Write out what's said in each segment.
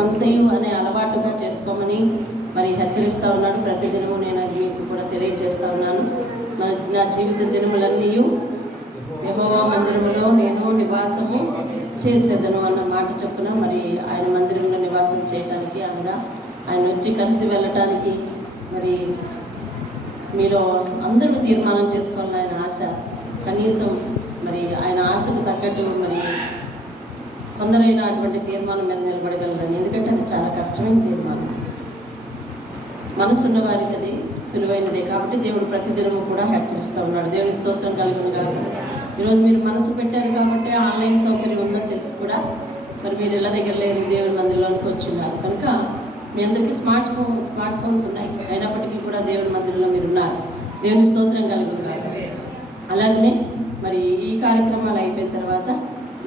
అంతయు అనే అలవాటుగా చేసుకోమని మరి హెచ్చరిస్తూ ఉన్నాడు. ప్రతిదినము నేను అది మీకు కూడా తెలియజేస్తూ ఉన్నాను. నా జీవిత దినములన్నీ యెహోవా మందిరములో నేను నివాసము చేసేదను అన్న మాట చొప్పున మరి ఆయన మందిరంలో నివాసం చేయడానికి, అనగా ఆయన వచ్చి కలిసి వెళ్ళటానికి మరి మీలో అందరూ తీర్మానం చేసుకోవాలని ఆయన ఆశ. కనీసం మరి ఆయన ఆశకు తగ్గట్టు మరి కొందరైనా అటువంటి తీర్మానం మీద నిలబడగలరని. ఎందుకంటే అది చాలా కష్టమైన తీర్మానం. మనసున్న వారికి అది సులువైనదే. కాబట్టి దేవుడు ప్రతిదినము కూడా హెచ్చరిస్తూ ఉన్నాడు. దేవుని స్తోత్రం కలుగును గాక. ఈరోజు మీరు మనసు పెట్టారు కాబట్టి ఆన్లైన్ సౌకర్యం ఉందని తెలిసి కూడా మరి మీరు ఇళ్ళ దగ్గర లేని దేవుని మందిరంలోనికి వచ్చిన్నారు కనుక మీ అందరికీ స్మార్ట్ ఫోన్స్ ఉన్నాయి. అయినప్పటికీ కూడా దేవుని మందిరంలో మీరు ఉన్నారు. దేవుని స్తోత్రం కలుగును గాక. అలాగనే మరి ఈ కార్యక్రమాలు అయిపోయిన తర్వాత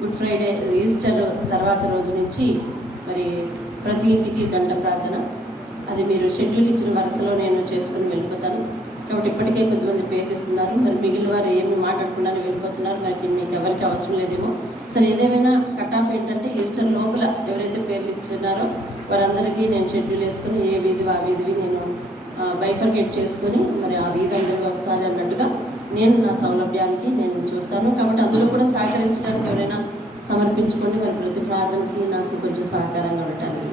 గుడ్ ఫ్రైడే, ఈస్టర్ తర్వాత రోజు నుంచి మరి ప్రతి ఇంటికి గంట ప్రార్థన, అది మీరు షెడ్యూల్ ఇచ్చిన వరుసలో నేను చేసుకుని వెళ్ళిపోతాను. కాబట్టి ఇప్పటికే కొద్దిమంది పేర్లు ఇస్తున్నారు. మరి మిగిలిన వారు ఏమి మాట్లాడకుండా వెళ్ళిపోతున్నారు. మరి మీకు ఎవరికి అవసరం లేదేమో. సరే, ఏదేమైనా కట్ ఆఫ్ ఏంటంటే ఈస్టర్ లోపల ఎవరైతే పేర్లు ఇస్తున్నారో వారందరికీ నేను షెడ్యూల్ వేసుకుని ఏ వీధి ఆ వీధివి నేను బైఫర్గేట్ చేసుకొని మరి ఆ వీధి అందరికీ ఒకసారి అన్నట్టుగా నేను నా సౌలభ్యానికి నేను చూస్తాను. కాబట్టి అందులో కూడా సహకరించడానికి ఎవరైనా సమర్పించుకొని మరి ప్రతి ప్రార్థనకి నాకు కొంచెం సహకారంగా ఉండటానికి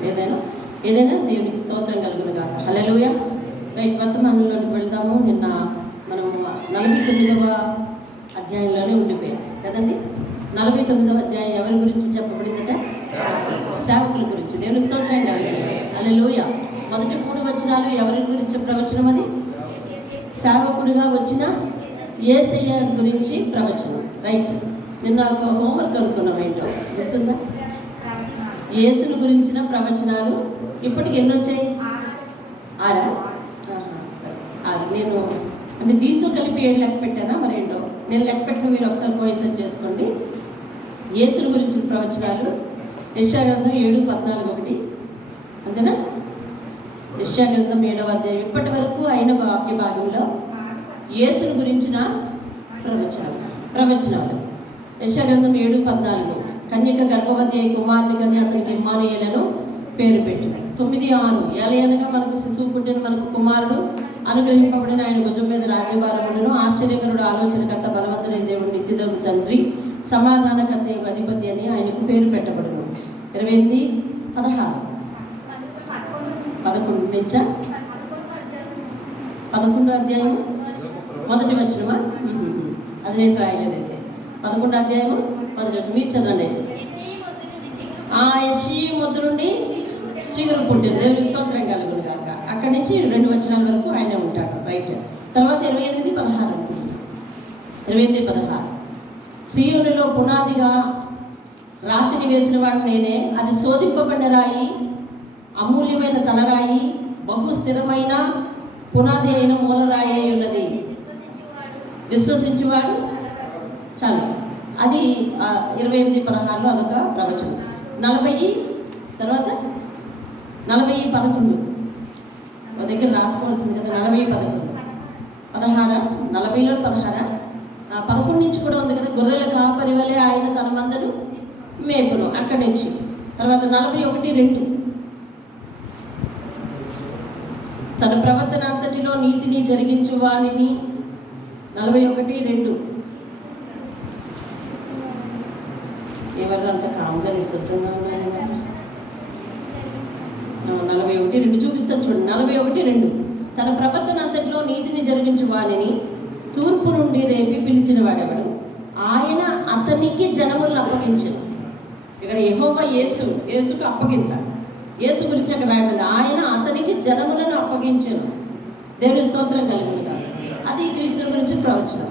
ఏదైనా దేవునికి స్తోత్రం కలుగును గాక. హల్లెలూయా. రైట్, వర్తమానంలోకి వెళ్దాము. నిన్న మనం 49వ అధ్యాయంలోనే ఉండిపోయాం కదండి. 49వ అధ్యాయం ఎవరి గురించి చెప్పబడిందట? సేవకుల గురించి. దేవుని స్తోత్రం కలుగును గాక. హల్లెలూయా. మొదటి 3 వచనాలు ఎవరి గురించి ప్రవచనం? అది సేవకుడిగా వచ్చిన యేసయ్య గురించి ప్రవచనం. రైట్, నిన్న ఒక హోంవర్క్ అనుకున్నాం. ఏంటో గుర్తుందా? యేసును గురించిన ప్రవచనాలు ఇప్పటికి ఎన్ని వచ్చాయి? 6. సరే, 6. నేను అంటే దీంతో కలిపి 7 లెక్క పెట్టానా మరేంటో. నేను లెక్క పెట్టిన మీరు ఒకసారి కోయిన్సైడ్ చేసుకోండి. యేసును గురించిన ప్రవచనాలు యెషయా గ్రంథం 7:14 అంతేనా? యెషయా గ్రంథం 7వ అధ్యాయం ఇప్పటి వరకు అయిన వాక్య భాగంలో యేసును గురించిన ప్రవచనాలు. యెషయా గ్రంథం 7:14 కన్యక గర్భవతి అయి కుమార్తె కని అతనికి ఇమ్మానుయేలను పేరు పెట్టి. 9:6 ఏలయనగా మనకు శిశువు పుట్టిన, మనకు కుమారుడు అనుగ్రహింపబడిన, ఆయన భుజం మీద రాజ్యభారములను, ఆశ్చర్యకరుడు, ఆలోచనకర్త, బలవంతుడైన దేవుడు, నిత్యదేవుడు తండ్రి, సమాధానకర్త అధిపతి అని ఆయనకు పేరు పెట్టబడును. 28:16 11 నుంచా 11వ అధ్యాయం మొదటి వచనమా? అది నేను రాయలేదైతే. 11వ అధ్యాయము మొదటి వచనం మీరు చదవండి. అయితే యెషయా మొద్దు నుండి చిగురు పుట్టింది. దేవుని స్తోత్రం కలుగును గాక. అక్కడి నుంచి 2 వచనాల వరకు ఆయన ఉంటాడు. రైట్, తర్వాత 28:16 సీయోనులో పునాదిగా రాతిని వేసిన వాడు నేనే, అది శోధింపబడిన రాయి, అమూల్యమైన తలరాయి, బహు స్థిరమైన పునాది అయిన మూలరాయి అయి ఉన్నది. విశ్వసించేవాడు చాలు. అది 28:16 అదొక ప్రవచనం. 40 తర్వాత 40:11 ఒక దగ్గర రాసుకోవాల్సింది కదా. 40:11 16 40లో 16 11 నుంచి కూడా ఉంది కదా. గొర్రెల కాపరి వలె ఆయన తన మందను మేపును. అక్కడి నుంచి తర్వాత 41:2 తన ప్రవర్తన అంతటిలో నీతిని జరిగించు వానిని. 41:2 ఎవరు అంత కామ్గా నిశ్శబ్దంగా ఉన్నాయని. 41:2 చూపిస్తాను చూడండి. 41:2 తన ప్రవర్తన అంతటిలో నీతిని జరిగించు వానిని తూర్పు నుండి రేపి పిలిచిన వాడెవడు? ఆయన అతనికి జనములను అప్పగించను. ఇక్కడ యెహోవా యేసుకు అప్పగింత. యేసు గురించి అక్కడ రాయబడింది. ఆయన అతనికి జనములను అప్పగించను. దేవుని స్తోత్రం కలుగును గాక. అది క్రీస్తు గురించి ప్రవచనం.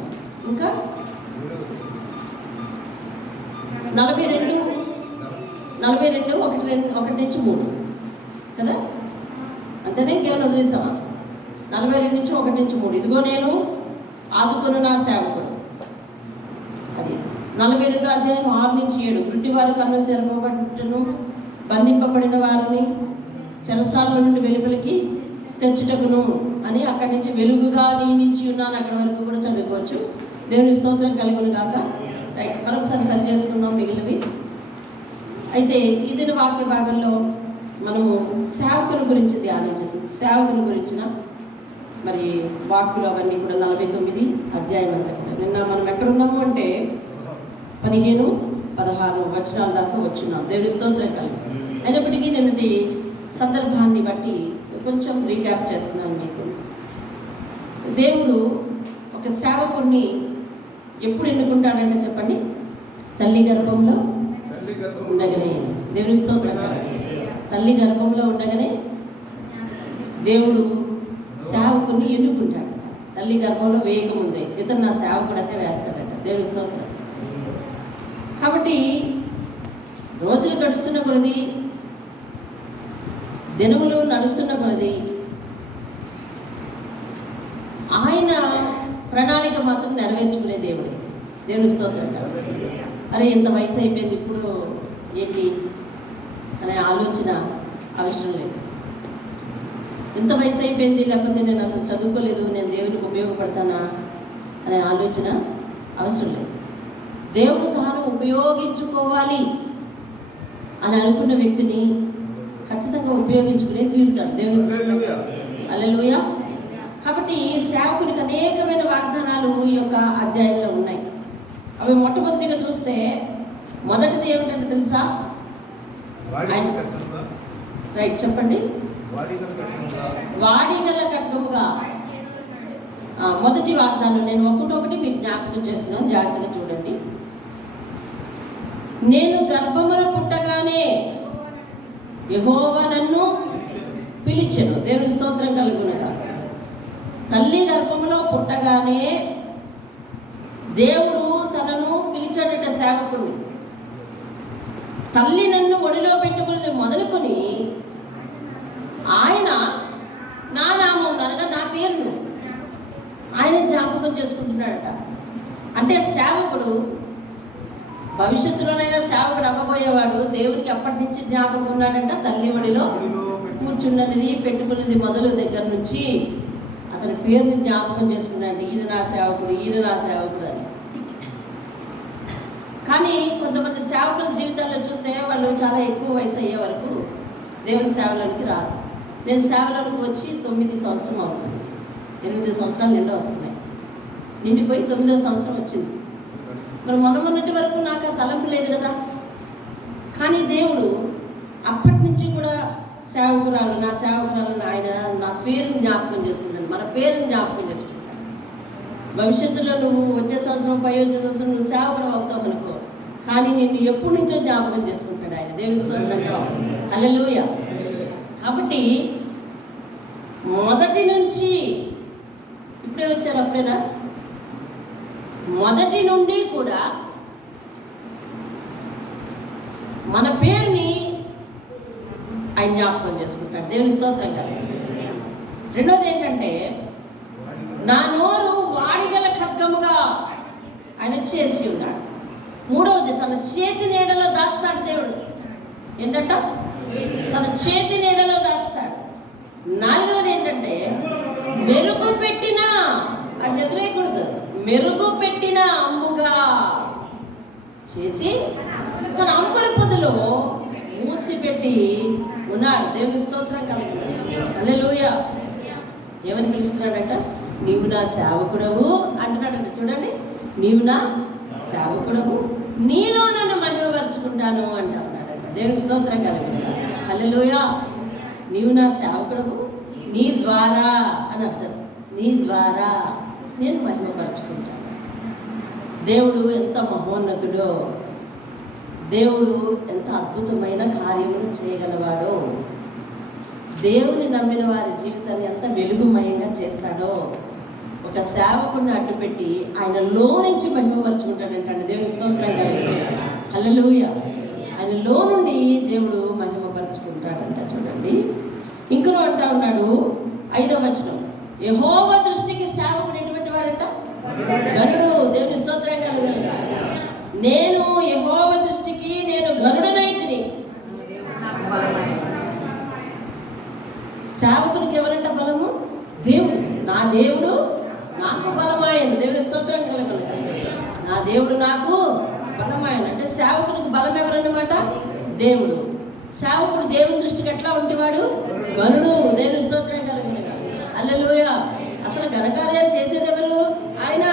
ఇంకా 42 1 నుంచి 3 కదా. అంతేనే, ఇంకేమైనా వదిలేసామా? 42 నుంచి 1 నుంచి 3 ఇదిగో నేను ఆదుకున్న నా సేవకుడు. అది 42వ అధ్యాయం 6 నుంచి 7 గుడ్డి వారు కన్నులు తెరవబట్టును, బంధింపబడిన వారిని చెరసాల నుండి వెలుపలికి తెచ్చుటకును అని అక్కడి నుంచి వెలుగుగా నియమించి ఉన్నాను. అక్కడి వరకు కూడా చదువుకోవచ్చు. దేవుని స్తోత్రం కలుగును గాక. రైట్, మరొకసారి సరి చేసుకుందాం మిగిలినవి. అయితే ఈ దిన వాక్య భాగంలో సేవకుని గురించి ధ్యానం చేసింది. సేవకుని గురించిన మరి వాక్యులు అవన్నీ కూడా 49 అధ్యాయం అంతా కూడా. నిన్న మనం ఎక్కడున్నాము అంటే 15-16 వచనాల దాకా వచ్చున్నాం. దేవుని స్తోత్రం కలిగి. అయినప్పటికీ నిన్నటి సందర్భాన్ని బట్టి కొంచెం రీక్యాప్ చేస్తున్నాను మీకు. దేవుడు ఒక సేవకుడిని ఎప్పుడు ఎన్నుకుంటాడంటే చెప్పండి, తల్లి గర్భంలో ఉండగానే. దేవుని స్తోత్రం. తల్లి గర్భంలో ఉండగానే దేవుడు సేవకుడిని ఎన్నుకుంటాడు. తల్లి గర్భంలో వేయకముందే ఇతను నా సేవకుడు అంటే వేస్తాడట. దేవుని స్తోత్రం. కాబట్టి రోజులు గడుస్తున్న కొలది, దినములు నడుస్తున్న కొలది ఆయన ప్రణాళిక మాత్రం నెరవేర్చుకునే దేవుడే. దేవునికి స్తోత్రం. అరే ఇంత వయసు అయిపోయింది ఇప్పుడు ఏంటి అనే ఆలోచన అవసరం లేదు. ఇంత వయసు అయిపోయింది, లేకపోతే నేను అసలు చదువుకోలేదు, నేను దేవునికి ఉపయోగపడతానా అనే ఆలోచన అవసరం లేదు. దేవుడు తాను ఉపయోగించుకోవాలి అని అనుకున్న వ్యక్తిని ఖచ్చితంగా ఉపయోగించుకునే తీరుతాడు. దేవుని హల్లెలూయా. కాబట్టి సేవకునికి అనేకమైన వాగ్దానాలు ఈ యొక్క అధ్యాయంలో ఉన్నాయి. అవి మొట్టమొదటిగా చూస్తే మొదటిది ఏమిటంటే తెలుసా? రైట్ చెప్పండి. వాడిగల ఖడ్గముగా మొదటి వాగ్దానం. నేను ఒకటొకటి మీకు జ్ఞాపకం చేస్తున్నాను, జాగ్రత్తగా చూడండి. నేను గర్భములో పుట్టగానే యెహోవా నన్ను పిలిచెను. దేవుని స్తోత్రం కలుగునుగా. తల్లి గర్భంలో పుట్టగానే దేవుడు తనను పిలిచాడట సేవకుడిని. తల్లి నన్ను ఒడిలో పెట్టుకున్నది మొదలుకొని ఆయన నా నామం అనగా నా పేరును ఆయన జ్ఞాపకం చేసుకుంటున్నాడట. అంటే సేవకుడు భవిష్యత్తులోనైనా సేవకుడు అవ్వబోయేవాడు దేవుడికి ఎప్పటి నుంచి జ్ఞాపకం ఉన్నాడంట? తల్లి ఒడిలో కూర్చున్నది పెట్టుకున్నది మొదలు దగ్గర నుంచి అతని పేరుని జ్ఞాపకం చేసుకున్నాడు. ఈయన నా సేవకుడు, ఈయన నా సేవకుడు అని. కానీ కొంతమంది సేవకుల జీవితాల్లో చూస్తే వాళ్ళు చాలా ఎక్కువ వయసు అయ్యే వరకు దేవుని సేవలోనికి రారు. నేను సేవలోనికి వచ్చి 9 సంవత్సరం అవుతుంది. 8 సంవత్సరాలు నిండా వస్తున్నాయి. నిండిపోయి 9వ సంవత్సరం వచ్చింది. మరి మొన్నటి వరకు నాకు ఆ తలంపు లేదు కదా. కానీ దేవుడు అప్పటి నుంచి కూడా సేవకురాలు, నా సేవకురాలను ఆయన నా పేరుని జ్ఞాపకం చేసుకుంటాను, మన పేరుని జ్ఞాపకం చేసుకుంటాను. భవిష్యత్తులో నువ్వు వచ్చే సంవత్సరం, పై వచ్చే సంవత్సరం నువ్వు సేవకుడు అవుతావు అనుకో, కానీ నిన్ను ఎప్పటి నుంచో జ్ఞాపకం చేసుకుంటాడు ఆయన. దేవుని స్తోత్రం. హల్లెలూయా. కాబట్టి మొదటి నుంచి ఇప్పుడే వచ్చారు, అప్పుడేనా? మొదటి నుండి కూడా మన పేరుని ఆయన జ్ఞాపకం చేసుకుంటాడు. దేవుని స్తోత్రం కదా. రెండోది ఏంటంటే నా నోరు వాడిగల ఖడ్గముగా ఆయన చేసి ఉన్నాడు. మూడవది తన చేతి నీడలో దాస్తాడు దేవుడు. ఏంటంట? తన చేతి నీడలో దాస్తాడు. నాలుగవది ఏంటంటే మెరుగు పెట్టిన, అది ఎదురేయకూడదు, మెరుగు పెట్టిన అంబుగా చేసి తన అంబుల పొదలో మూసిపెట్టి ఉన్నాడు. దేవుని స్తోత్రం కలుగుతుంది. హల్లెలూయా. ఏమని పిలుస్తున్నాడంట? నీవు నా సేవకుడవు అంటున్నాడంట. చూడండి, నీవు నా సేవకుడవు, నీలో నన్ను మహిమపరుచుకుంటాను అంటా ఉన్నాడంట. దేవునికి స్తోత్రం కలుగుతుంది. హల్లెలూయా. నీవు నా సేవకుడవు, నీ ద్వారా అని అర్థం. నీ ద్వారా నేను మహిమపరుచుకుంటాను. దేవుడు ఎంత మహోన్నతుడో, దేవుడు ఎంత అద్భుతమైన కార్యములు చేయగలవాడో, దేవుని నమ్మిన వారి జీవితాన్ని ఎంత వెలుగుమయంగా చేస్తాడో ఒక సేవకుడిని అడ్డుపెట్టి ఆయనలో నుంచి మహిమపరుచుకుంటాడంటండి. దేవుని స్తోత్రం కలిగి. హల్లెలూయా. ఆయనలో నుండి దేవుడు మహిమపరుచుకుంటాడంట. చూడండి, ఇంకనూ అంటా ఉన్నాడు 5వ వచనం, యెహోవా దృష్టికి సేవకుడు ఎటువంటి వాడంట? గనుడు. దేవుని స్తోత్రం కలిగి. నేను యెహోవా దృష్టికి నేను గనుడనైతిని. సేవకునికి ఎవరంట బలము? దేవుడు. నా దేవుడు నాకు బలమాయను. దేవుని స్తోత్రం కలగలగా. నా దేవుడు నాకు బలమాయను అంటే సేవకునికి బలం ఎవరన్నమాట? దేవుడు. సేవకుడు దేవుని దృష్టికి ఎట్లా ఉంటేవాడు? గనుడు. దేవుని స్తోత్రం కలుగునుగా. హల్లెలూయా. అసలు ఘనకార్యాలు చేసేది ఎవరు? ఆయన.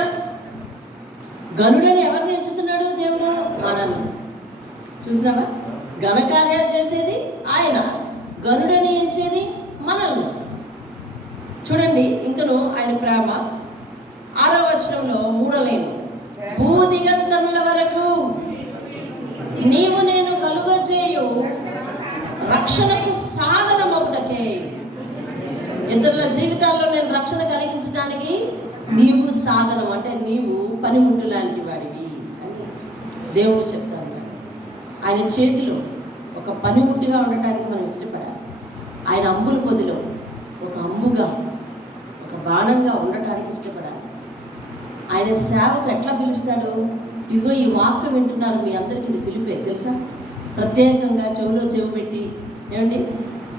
గనుడని ఎవరిని ఎంచుతున్నాడు దేవుడు? మనల్ని. చూసినావా? ఘనకార్యాలు చేసేది ఆయన, గనుడని ఎంచేది మనల్ని. చూడండి ఇంకను ఆయన ప్రేమ 6వ వచనంలో 3వ లైన్, భూదిగంతముల వరకు నీవు నేను కలుగ చేయు రక్షణకు సాధనమొకటకే. ఇతరుల జీవితాల్లో నేను రక్షణ కలిగించడానికి నీవు సాధనం, అంటే నీవు పనిముట్టు లాంటి వాడివి అని దేవుడు చెప్తాడు. ఆయన చేతిలో ఒక పనిముట్టుగా ఉండటానికి మనం ఇష్టపడాలి. ఆయన అంబుల పొదిలో ఒక అంబుగా, ఒక బాణంగా ఉండటానికి ఇష్టపడాలి. ఆయన సేవకు ఎట్లా పిలుస్తాడు? ఇదిగో ఈ వాక్యం వింటున్నారు, మీ అందరికీ ఇది పిలిపే తెలుసా? ప్రత్యేకంగా చెవిలో చెవి పెట్టి ఏమండి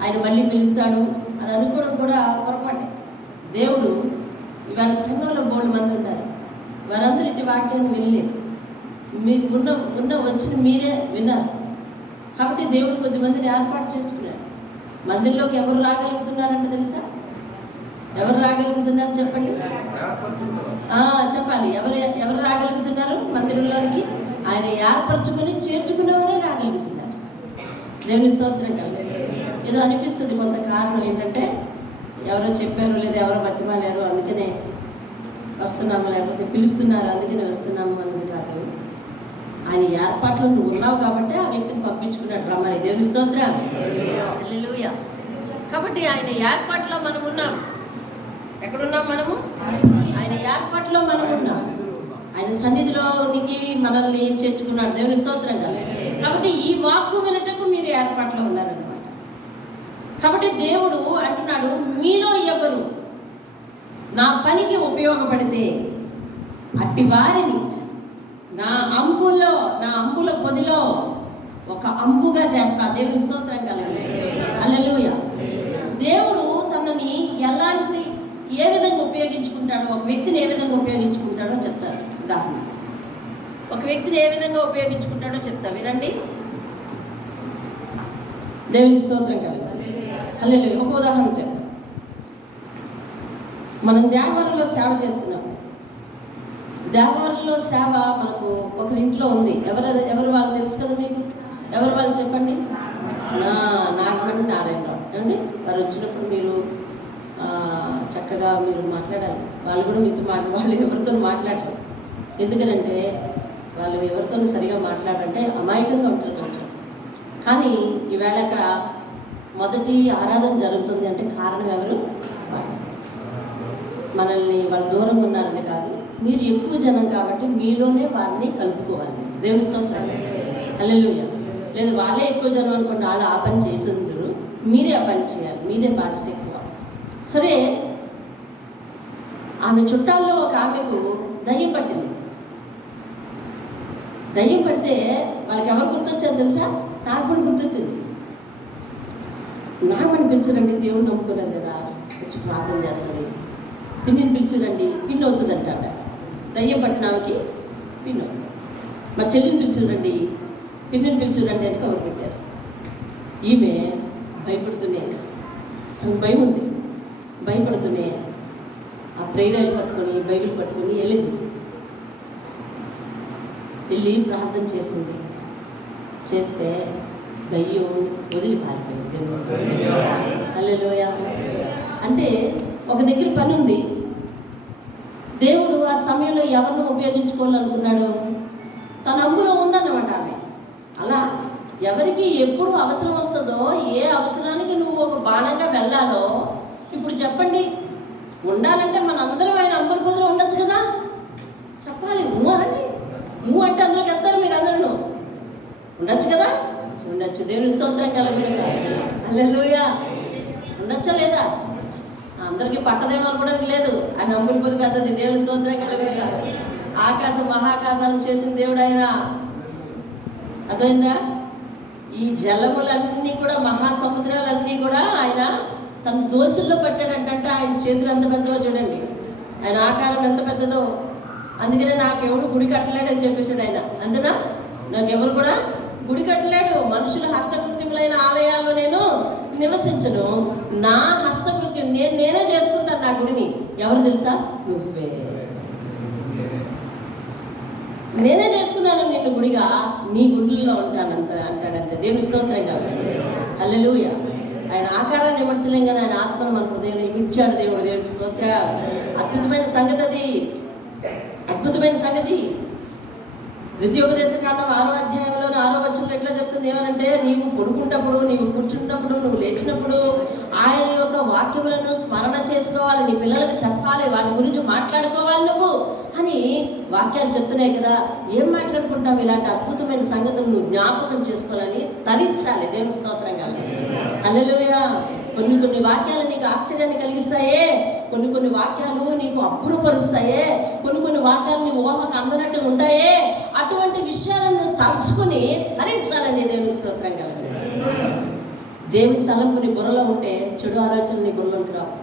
ఆయన మళ్ళీ పిలుస్తాడు అని అనుకోవడం కూడా పొరపాటే. దేవుడు ఇవాళ సంఘంలో 3 మంది ఉన్నారు, వారందరూ ఇటు వాక్యాన్ని వినలేదు. మీకు ఉన్న వచ్చిన మీరే విన్నారు. కాబట్టి దేవుడు కొద్దిమందిని ఏర్పాటు చేసుకున్నాడు. మందిరంలోకి ఎవరు రాగలుగుతున్నారంటే తెలుసా? ఎవరు రాగలుగుతున్నారు చెప్పండి? చెప్పాలి. ఎవరు రాగలుగుతున్నారు మందిరంలోనికి? ఆయన ఏర్పరచుకొని చేర్చుకున్నవారే రాగలుగుతున్నారు. దేవుని స్తోత్రం కలుగు. ఏదో అనిపిస్తుంది కొంత కారణం ఏంటంటే ఎవరో చెప్పారు, లేదా ఎవరో బతిమాలారు అందుకనే వస్తున్నాము, లేకపోతే పిలుస్తున్నారు అందుకనే వస్తున్నాము అనేది కాదు. ఆయన ఏర్పాట్లో నువ్వు ఉన్నావు కాబట్టి ఆ వ్యక్తిని పంపించుకున్నాడు రమ్మని. దేవుని స్తోత్రం. హల్లెలూయా. కాబట్టి ఆయన ఏర్పాట్లో మనం ఉన్నాం. ఎక్కడున్నాం మనము? ఆయన ఏర్పాట్లో మనం ఉన్నాం. ఆయన సన్నిధిలోనికి మనల్ని చేర్చుకున్నాడు. దేవుని స్తోత్రం కదా. కాబట్టి ఈ వాక్కు వినటకు మీరు ఏర్పాట్లో ఉన్నారనమాట. కాబట్టి దేవుడు అంటున్నాడు, మీలో ఎవరు నా పనికి ఉపయోగపడితే అట్టి వారిని నా అంబుల పొదిలో ఒక అంబుగా చేస్తా. దేవుని స్తోత్రం కలగాలి. హల్లెలూయా. దేవుడు తనని ఏ విధంగా ఉపయోగించుకుంటాడో, ఒక వ్యక్తిని ఏ విధంగా ఉపయోగించుకుంటాడో చెప్తారు. ఉదాహరణ, ఒక వ్యక్తిని ఏ విధంగా ఉపయోగించుకుంటాడో చెప్తా వినండి. దేవుని స్తోత్రం కలగాలి. హల్లెలూయా. ఒక ఉదాహరణ చెప్తాం. మనం దేవాలయంలో సేవ చేస్తున్నాం. దేవాలయంలో సేవ మనకు ఒకరింట్లో ఉంది. ఎవరు వాళ్ళు తెలుసు కదా మీకు? ఎవరు వాళ్ళు చెప్పండి? నాగమణి నారాయణరావు అండి. వారు వచ్చినప్పుడు మీరు చక్కగా మీరు మాట్లాడాలి. వాళ్ళు కూడా మీతో వాళ్ళు ఎవరితో మాట్లాడరు. ఎందుకనంటే వాళ్ళు ఎవరితో సరిగా మాట్లాడాలంటే అమాయకంగా ఉంటారు కొంచెం. కానీ ఈవేళ అక్కడ మొదటి ఆరాధన జరుగుతుంది అంటే కారణం ఎవరు? మనల్ని వాళ్ళు దూరంగా ఉన్నారని కాదు, మీరు ఎక్కువ జనం కాబట్టి మీలోనే వారిని కలుపుకోవాలి. దేవుని స్తోత్రం. హల్లెలూయా. లేదు వాళ్ళే ఎక్కువ జనం అనుకోండి, వాళ్ళు ఆ పని చేసిందరు, మీరే ఆ పని చేయాలి, మీదే బాధ్యత ఎక్కువ. సరే, ఆమె చుట్టాల్లో ఒక ఆమెకు దయ్యం పట్టింది. దయ్యం పడితే వాళ్ళకి ఎవరు గుర్తొచ్చారు తెలుసా? నాకు కూడా గుర్తొచ్చింది. నామని పిలిచారండి, దేవుడు నమ్ముకున్నాను కదా, వచ్చి ప్రార్థన చేస్తుంది. పిన్నిని పిలిచారండి, పిన్ అవుతుందంట. దయ్యం పట్టిన ఆమెకి పిన్ అవుతుంది. మా చెల్లిని పిలిచారండి, పిన్నిని పిలిచారండి అని కవర్ పెట్టారు. ఈమె భయపడుతూనే, భయం ఉంది, భయపడుతూనే ఆ ప్రేయర్ పట్టుకొని బైబిల్ పట్టుకొని వెళ్ళి ప్రార్థన చేసింది. చేస్తే దయ్యం వదిలి పారిపోయింది. హల్లెలూయా. అంటే ఒక దగ్గర పని ఉంది. దేవుడు ఆ సమయంలో ఎవరిని ఉపయోగించుకోవాలనుకున్నాడు? తన అంబులో ఉందన్నమాట ఆమె. అలా ఎవరికి ఎప్పుడు అవసరం వస్తుందో, ఏ అవసరానికి నువ్వు ఒక బాణంగా వెళ్ళాలో, ఇప్పుడు చెప్పండి, ఉండాలంటే మనందరం ఆయన అంబుల పొదిలో ఉండొచ్చు కదా. చెప్పాలి, అనండి. అంటే అందులోకి వెళ్తారు మీరు అందరూ. ఉండొచ్చు కదా? ఉండొచ్చు. దేవుని స్తోత్రం కలుగును. హల్లెలూయా. ఉండొచ్చా లేదా? అందరికీ పట్టదేమో అనుకోవడానికి లేదు. ఆయన అంబుల పొది పెద్దది. దేవుని స్తోత్రం కలుగును. ఆకాశం మహాకాశాలను చేసిన దేవుడు ఆయన. అర్థమైందా? ఈ జలములన్నీ కూడా, మహాసముద్రాలన్నీ కూడా ఆయన తన దోసుల్లో పెట్టాడంటే ఆయన చేతులు ఎంత పెద్దదో చూడండి, ఆయన ఆకారం ఎంత పెద్దదో. అందుకనే నాకెవడు గుడి కట్టలేడని చెప్పేశాడు ఆయన. అందునా నాకెవరు కూడా గుడి కట్టలేడు. మనుషుల హస్తకృత్యములైన ఆలయాల్లో నేను నివసించను, నా హస్తకృత్యం నేనే చేసుకుంటాను నా గుడిని. ఎవరు తెలుసా? నువ్వే. నేనే చేసుకున్నాను నిన్ను గుడిగా, నీ గుడిలో ఉంటానంత అంటాడంతే. దేవుని స్తోత్రం కాదు. హల్లెలూయా. ఆయన ఆకారాన్ని ఇవ్వచ్చలేం కానీ ఆయన ఆత్మను మన హృదయంలో ఇచ్చాడు దేవుడు. దేవుని స్తోత్రం. అద్భుతమైన సంగతి అది, అద్భుతమైన సంగతి. ద్వితీయోపదేశకాండం 6వ అధ్యాయంలోని 6వ వచనంలో ఎట్లా చెప్తుంది? ఏమనంటే, నీవు పడుకుంటప్పుడు, నీవు కూర్చుంటున్నప్పుడు, నువ్వు లేచినప్పుడు ఆయన యొక్క వాక్యములను స్మరణ చేసుకోవాలి, నీ పిల్లలకు చెప్పాలి, వాటి గురించి మాట్లాడుకోవాలి నువ్వు అని వాక్యాలు చెప్తున్నాయి కదా. ఏం మాట్లాడుకుంటావు? ఇలాంటి అద్భుతమైన సంగతులు నువ్వు జ్ఞాపకం చేసుకోవాలని తరించాలి. దేవుని స్తోత్రం కాదు. హల్లెలూయా. కొన్ని వాక్యాలు నీకు ఆశ్చర్యాన్ని కలిగిస్తాయే, కొన్ని వాక్యాలు నీకు అబ్బురపరుస్తాయే, కొన్ని వాక్యాలు నీ ఊహకు అందనట్టు ఉంటాయే. అటువంటి విషయాలను తలుచుకుని ధరించాలండి. దేవుని స్తోత్రం కలగదు. దేవుని తలంపు నీ బుర్రలో ఉంటే చెడు ఆలోచనలు నీ బుర్రలోకి రావు.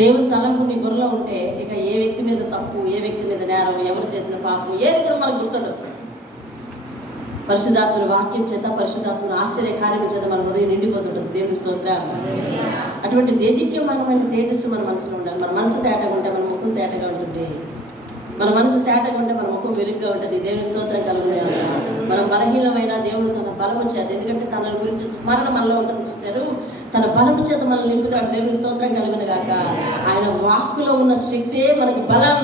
దేవుని తలంపు నీ బుర్రలో ఉంటే ఇక ఏ వ్యక్తి మీద తప్పు, ఏ వ్యక్తి మీద నేరం, ఎవరు చేసిన పాపం ఏది కూడా మనకు గుర్తుండదు. పరిశుద్ధాత్మని వాక్యం చేత, పరిశుద్ధాత్మని ఆశ్చర్య కార్యం చేత మన హృదయం నిండిపోతుంటుంది. దేవుని స్తోత్రం. అటువంటి దేదీప్యమైన తేజస్సు మన మనసులో ఉండాలి. మన మనసు తేటగా ఉంటే మన ముఖం తేటగా ఉంటుంది. మన మనసు తేటగా ఉంటే మన ముఖం వెలుగుగా ఉంటుంది. దేవుని స్తోత్రం కలుగుతాయి. మనం బలహీనమైన దేవుడు తన బలము చేత, ఎందుకంటే తన గురించి స్మరణ మనలో ఉంటుంది చూశారు, తన బలము చేత మనల్ని నింపుతాడు. దేవుని స్తోత్రం కలుగును గాక. ఆయన వాక్కులో ఉన్న శక్తే మనకి బలం.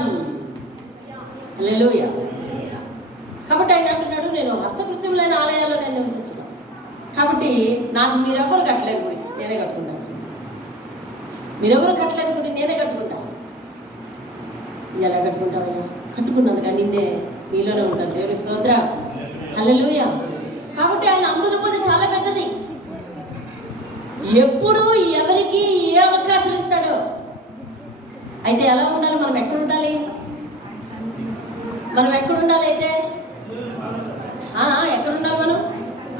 హల్లెలూయా. కాబట్టి ఆయన అంటున్నాడు, నేను హస్తకృత్యములైన ఆలయాల్లో నేను నివసించను, కాబట్టి నాకు మీరెవ్వరు కట్టలేరు గుడి, నేనే కట్టుకుంటాను. మీరెవరు కట్టలేరు గుడి, నేనే కట్టుకుంటాను. ఎలా కట్టుకుంటావు? కట్టుకున్నాను కానీ నిన్నే, నీలోనే ఉంటాను. దేవుని స్తోత్రం. హల్లెలూయా. కాబట్టి ఆయన అమృతపోతే చాలా పెద్దది. ఎప్పుడు ఎవరికి ఏ అవకాశం ఇస్తాడో. అయితే ఎలా ఉండాలి? మనం ఎక్కడుండాలి? అయితే ఎక్కడున్నాం మనం?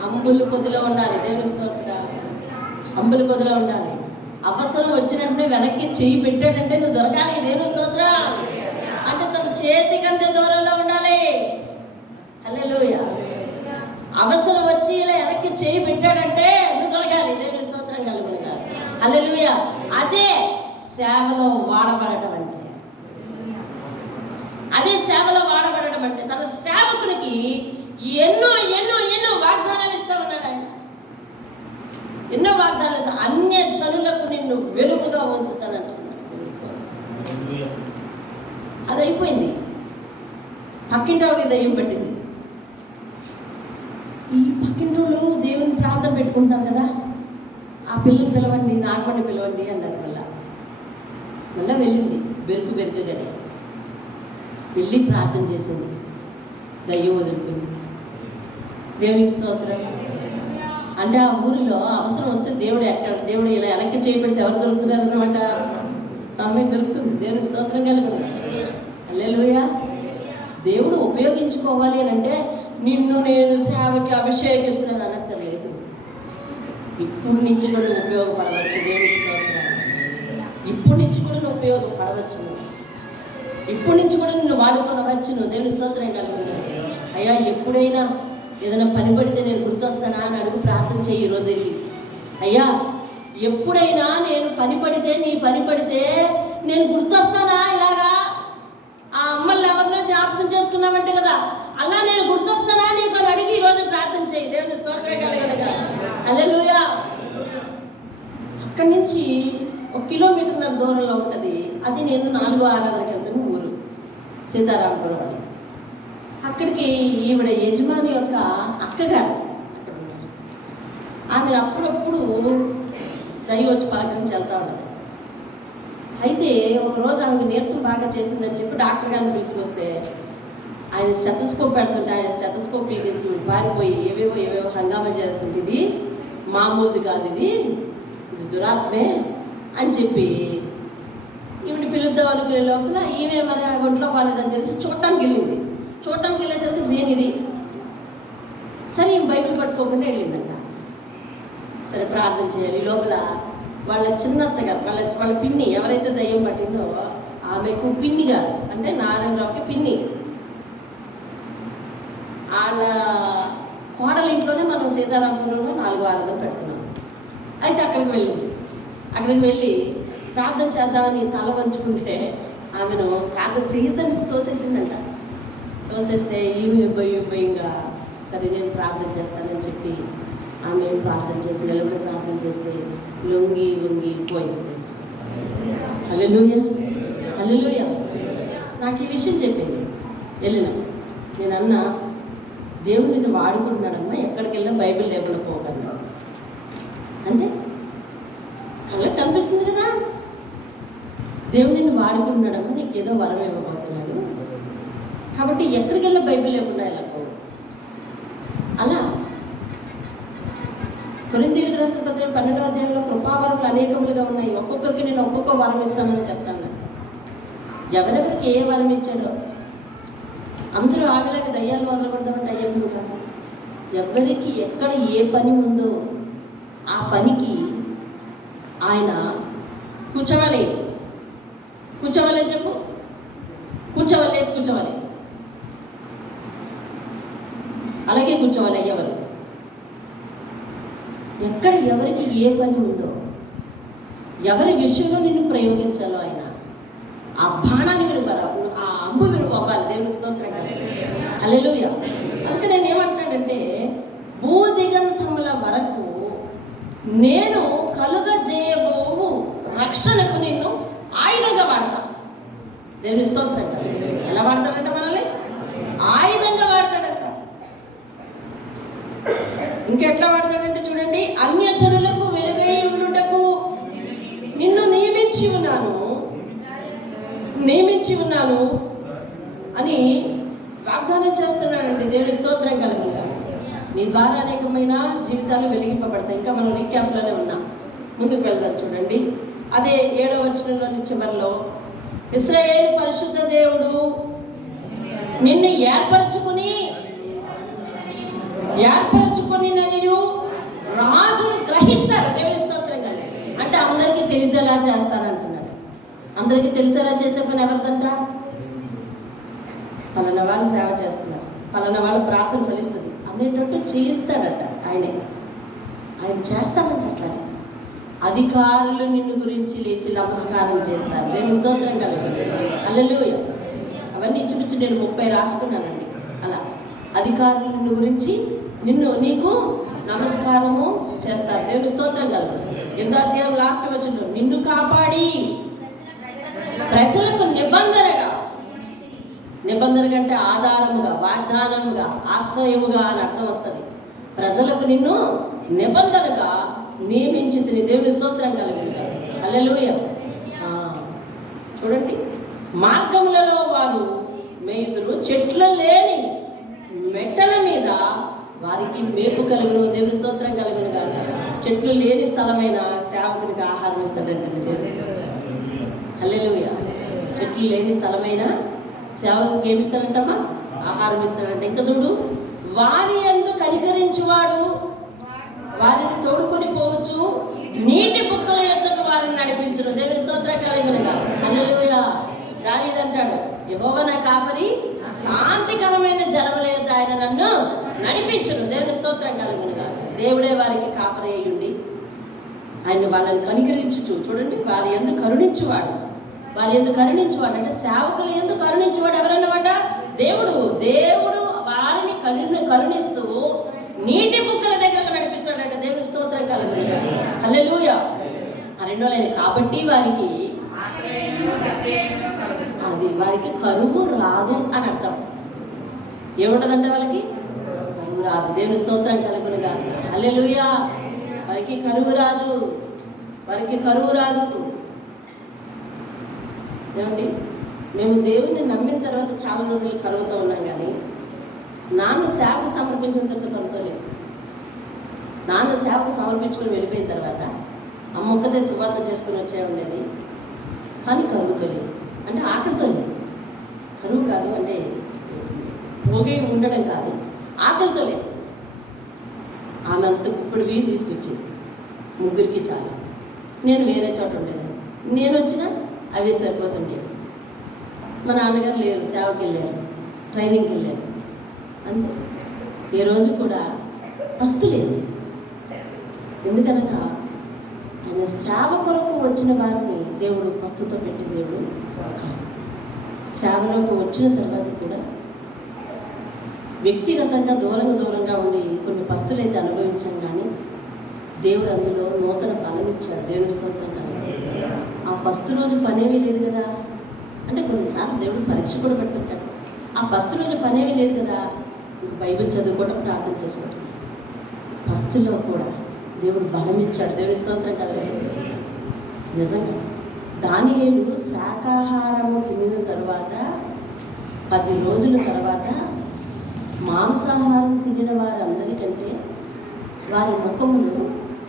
అంబులు పొదిలో ఉండాలి. దేవుని స్తోత్రం. అంబులు పొదిలో ఉండాలి. అవసరం వచ్చినప్పుడే వెనక్కి చెయ్యి పెట్టాడంటే నువ్వు దొరకాలి. దేవుని స్తోత్రం. అంటే తన చేతి కంటే దూరంలో ఉండాలి. హల్లెలూయా. అవసరం వచ్చి ఇలా వెనక్కి చెయ్యి పెట్టాడంటే నువ్వు దొరకాలి. దేవుని స్తోత్రం కలుగునుగా. హల్లెలూయా. అదే సేవలో వాడబడటం అంటే. అదే సేవలో వాడబడటం అంటే తన సేవకునికి ఎన్నో ఎన్నో ఎన్నో వాగ్దానాలు ఇస్తూ ఉన్నాడు ఆయన. ఎన్నో వాగ్దానాలు ఇస్తా. అన్య జనులకు నిన్ను వెలుగుగా ఉంచుతానంటున్నాడు. అది అయిపోయింది. పక్కింటి దయ్యం పెట్టింది. ఈ పక్కింటోళ్ళు దేవుని ప్రార్థన పెట్టుకుంటాం కదా, ఆ పిల్లలు పిలవండి, నాగమణి పిలవండి అన్నారు. మళ్ళీ వెళ్ళింది బెరుకుగా వెళ్ళి ప్రార్థన చేసింది. దయ్యం వదులుకుంది. దేవుని స్తోత్రం. అంటే ఆ ఊరిలో అవసరం వస్తే దేవుడు ఇలా వెనక్కి చేయబడితే ఎవరు దొరుకుతున్నారు అనమాట? అమ్మాయి దొరుకుతుంది. దేవుని స్తోత్రం కలుగుతుంది. హల్లెలూయా. దేవుడు ఉపయోగించుకోవాలి అని అంటే నిన్ను నేను సేవకి అభిషేకిస్తున్నాను అనక్కర్లేదు. ఇప్పుడు నుంచి కూడా నువ్వు ఉపయోగపడవచ్చు. దేవుని స్తోత్రం. ఇప్పుడు నుంచి కూడా నువ్వు ఉపయోగపడవచ్చు. ఇప్పటి నుంచి కూడా నిన్ను వాడుకోనవచ్చును. దేవుని స్తోత్రం కలుగుతుంది. అయ్యా, ఎప్పుడైనా ఏదైనా పని పడితే నేను గుర్తొస్తానా అని అడుగు, ప్రార్థన చేయి ఈరోజు వెళ్ళి. అయ్యా, ఎప్పుడైనా నేను పని పడితే, నీ పని పడితే నేను గుర్తొస్తానా? ఇలాగా ఆ అమ్మల్ని ఎవరినో జ్ఞాపకం చేసుకున్నామంటే కదా, అలా నేను గుర్తొస్తానా నీకు అని అడిగి ఈరోజు ప్రార్థన చేయి. దేవుని స్తోత్రం కలుగునుగా. హల్లెలూయా. అక్కడి నుంచి 1 కిలోమీటర్న్నర దూరంలో ఉంటుంది. అది నేను 4వ ఆరాధనకి వెళ్తున్న ఊరు సీతారామపురం అని. అక్కడికి ఈవిడ యజమాని యొక్క అక్కగారు అక్కడ ఉన్నారు. ఆమె అప్పుడప్పుడు దయ్యం వచ్చి పలకరించి వెళ్తూ ఉంటుంది. అయితే ఒకరోజు ఆమెకు నీరసం బాగా చేసిందని చెప్పి డాక్టర్ గారిని తీసుకొస్తే ఆయన స్టెతస్కోప్ పెడుతుంటే ఆయన స్టెతస్కోప్ పీకేసి పారిపోయి ఏవేవో హంగామా చేస్తుంటే ఇది మామూలుది కాదు, ఇది దురాత్మే అని చెప్పి ఈవిని పిలుద్దాం అనుకునే లోపల ఈమె మరి ఒంట్లో బాలేదని తెలిసి చూడటానికి వెళ్ళింది. చూడటానికి వెళ్ళేసరికి సేన్ ఇది. సరే ఈమె బైబిల్ పట్టుకోకుండా వెళ్ళిందంట. సరే ప్రార్థన చేయాలి. ఈ లోపల వాళ్ళ చిన్నత్తగా వాళ్ళ పిన్ని ఎవరైతే దయ్యం పట్టిందో ఆమెకు పిన్నిగా, అంటే నారాయణరావుకి పిన్ని, వాళ్ళ కోడల ఇంట్లోనే మనం సీతారామపురంలో 4 ఆరాధన పెడుతున్నాం. అయితే అక్కడికి వెళ్ళి ప్రార్థన చేద్దామని తల వంచుకుంటే ఆమెను ప్రార్థన చేయొద్దని తోసేసిందంట. తోసేస్తే ఈమె భయంగా సరే నేను ప్రార్థన చేస్తానని చెప్పి ఆమె ప్రార్థన చేసి నిలబడి ప్రార్థన చేస్తే లొంగి పోయింది. హల్లెలూయా, హల్లెలూయా. నాకు ఈ విషయం చెప్పింది. నేను అన్నా, దేవుడు నిన్ను వాడుకుంటున్నాడమ్మా, ఎక్కడికి వెళ్ళినా బైబిల్ లేకుండా పోగలను అంటే కళ్ళకి కనిపిస్తుంది కదా, దేవుడు నిన్ను వాడుకుంటున్నాడమ్మా, నీకు ఏదో వరం ఇవ్వబోతున్నాడు కాబట్టి ఎక్కడికి వెళ్ళినా బైబిల్ లేకుండా వెళ్ళకపో. అలా కొరింథీయులకు రాసిన పత్రిక 12వ అధ్యాయంలో కృపావరములు అనేకములుగా ఉన్నాయి, ఒక్కొక్కరికి నేను ఒక్కొక్క వరం ఇస్తానని చెప్తాను. ఎవరెవరికి ఏ వరం ఇచ్చాడో అందరూ ఆగలేక దయ్యాలు మొదలుపడదామంటే అయ్యప్పుడు కాదు. ఎవరికి ఎక్కడ ఏ పని ఉందో ఆ పనికి ఆయన కూర్చోవాలి అని చెప్పు, కూర్చోవాలి అలాగే కూర్చోవాలి. అయ్యవరు ఎక్కడ ఎవరికి ఏ పని ఉందో, ఎవరి విషయంలో నిన్ను ప్రయోగించాలో ఆయన ఆ బాణాన్ని ఆ అంబు అవ్వాలి. దేవుని స్తోత్రం, హల్లెలూయా. అందుకే నేను ఏమంటున్నాడంటే, భూదిగంతముల వరకు నేను కలుగజేయబోవు రక్షణకు నిన్ను ఆయుధంగా వాడతా. దేవుని స్తోత్రం. ఎలా వాడతాడంట? మనల్ని ఆయుధంగా వాడతాడంట. ఇంకెట్లా వాడతాడంటే చూడండి, అన్యజనులకు వెలుగై ఉండుటకు నిన్ను నియమించి ఉన్నాను అని వాగ్దానం చేస్తున్నాడండి. దేవుని స్తోత్రం కలుగుగా. నీ ద్వారా అనేకమైన జీవితాలు వెలిగింపబడతాయి. ఇంకా మనం రీక్యాప్లోనే ఉన్నాం, ముందుకు వెళ్దాం. చూడండి, అదే 7వ వచనంలోని చివరిలో, ఇశ్రాయేలు పరిశుద్ధ దేవుడు నిన్ను ఏర్పరచుకుని నన్ను రాజులు గ్రహిస్తారు. దేవుని స్తోత్రం కలిగి అంటే అందరికీ తెలిసేలా చేస్తారంటున్నాడు. అందరికీ తెలిసేలా చేసే పని ఎవరిదంట? పలానా వాళ్ళు సేవ చేస్తున్నారు, పలానా వాళ్ళు ప్రార్థన ఫలిస్తుంది అనేటట్టు చేయిస్తాడట. ఆయన చేస్తాడంట. అట్లా అధికారులు నిన్ను గురించి లేచి నమస్కారం చేస్తారు. దేవుని స్తోత్రం కలుగు, హల్లెలూయా. అవన్నీ ఇంచుమించు నేను 30 రాసుకున్నానండి. అలా అధికారులు నిన్ను గురించి నీకు నమస్కారము చేస్తారు. దేవుని స్తోత్రం కలుగు. 8వ అధ్యాయం లాస్ట్ వచనంలో, నిన్ను కాపాడి ప్రజలకు నిబంధనగా అంటే ఆధారముగా, వాగ్దానముగా, ఆశ్రయముగా అని అర్థం వస్తుంది. ప్రజలకు నిన్ను నిబంధనగా నియమించింది. దేవుని స్తోత్రం కలుగునుగా, హల్లెలూయా. చూడండి, మార్గములలో వారు మేయుదురు, చెట్లు లేని మెట్టల మీద వారికి మేపు కలుగును. దేవుని స్తోత్రం కలుగునుగా. చెట్లు లేని స్థలమైన సేవకునికి ఆహారం ఇస్తాడంటే దేవుని స్తోత్రం, హల్లెలూయా. చెట్లు లేని స్థలమైన సేవకునికి ఏమిస్తాడంటమ్మా? ఆహారం ఇస్తాడంట. ఇంకా చూడు, వారి యందు కనికరించువాడు వారిని తోడుకొని పోవచ్చు, నీటి బుక్కల యొద్దకు వారిని నడిపించును. దేవుని స్తోత్రం కలుగునుగా, హల్లెలూయా. దావీదు అంటాడు, యెహోవా నా కాపరి, శాంతికరమైన జలముల యొద్ద ఆయన నన్ను నడిపించును. దేవుని స్తోత్రం కలుగునుగా. దేవుడే వారికి కాపరి అయ్యుండి ఆయన వాళ్ళని కనికరించుచు. చూడండి, వారి యందు కరుణించువాడు అంటే సేవకులు యందు కరుణించువాడు ఎవరన్నమాట? దేవుడు వారిని కరుణిస్తూ నీటి బుక్కల దగ్గరకు నడిపిస్తాడంట. దేవుని స్తోత్రం కలుగునుగా, హల్లెలూయా. రెండో లైన్, కాబట్టి వారికి కరువు రాదు అని అర్థం. ఏముంటదంట? వాళ్ళకి కరువు రాదు. దేవుని స్తోత్రం కలుగునుగా, హల్లెలూయా. వారికి కరువు రాదు. ఏమండి, మేము దేవుడిని నమ్మిన తర్వాత చాలా రోజులు కరువుతో ఉన్నాం, కానీ నాన్న సేవకు సమర్పించిన తర్వాత కరువుతో లేదు. నాన్న సేవకు సమర్పించుకొని వెళ్ళిపోయిన తర్వాత అమ్మ ఒక్కతే సువార్త చేసుకుని వచ్చే ఉండేది, కానీ కరువుతో లేదు. అంటే ఆకలితో లేదు. కరువు కాదు అంటే భోగి ఉండడం కాదు, ఆకలితో లేదు. ఆమె అంత గుప్పుడు వీధి తీసుకొచ్చింది, 3కి చాలు. నేను వేరే చోట ఉండేదాన్ని, నేను వచ్చినా అవే సరిపోతుంటే. మా నాన్నగారు లేరు, సేవకి వెళ్ళారు, ట్రైనింగ్కి వెళ్ళారు. అంతే. ఏ రోజు కూడా పస్తులేదు. ఎందుకనగా ఆయన సేవ కొరకు వచ్చిన వారిని దేవుడు పస్తుతో పెట్టి దేవుడు కాదు. సేవలోకి వచ్చిన తర్వాత కూడా వ్యక్తిగతంగా దూరంగా ఉండి కొన్ని పస్తులైతే అనుభవించాం, కానీ దేవుడు అందులో నూతన బలం ఇచ్చాడు. దేవుని స్తోత్రం కదా. ఆ పస్తు రోజు పనేమీ లేదు కదా, అంటే కొన్నిసార్లు దేవుడు పరీక్ష కూడా పెడుతుంటాడు. ఆ పస్తు రోజు పనేమీ లేదు కదా, బైబిల్ చదువుకోవడం, ప్రార్థన చేసుకోవడం. పస్తులో కూడా దేవుడు బలం ఇచ్చాడు. దేవుని స్తోత్రం కదా. నిజంగా దానియేలు శాకాహారము తినిన తర్వాత 10 రోజుల తర్వాత మాంసాహారం తినిన వారందరికంటే వారి ముఖములు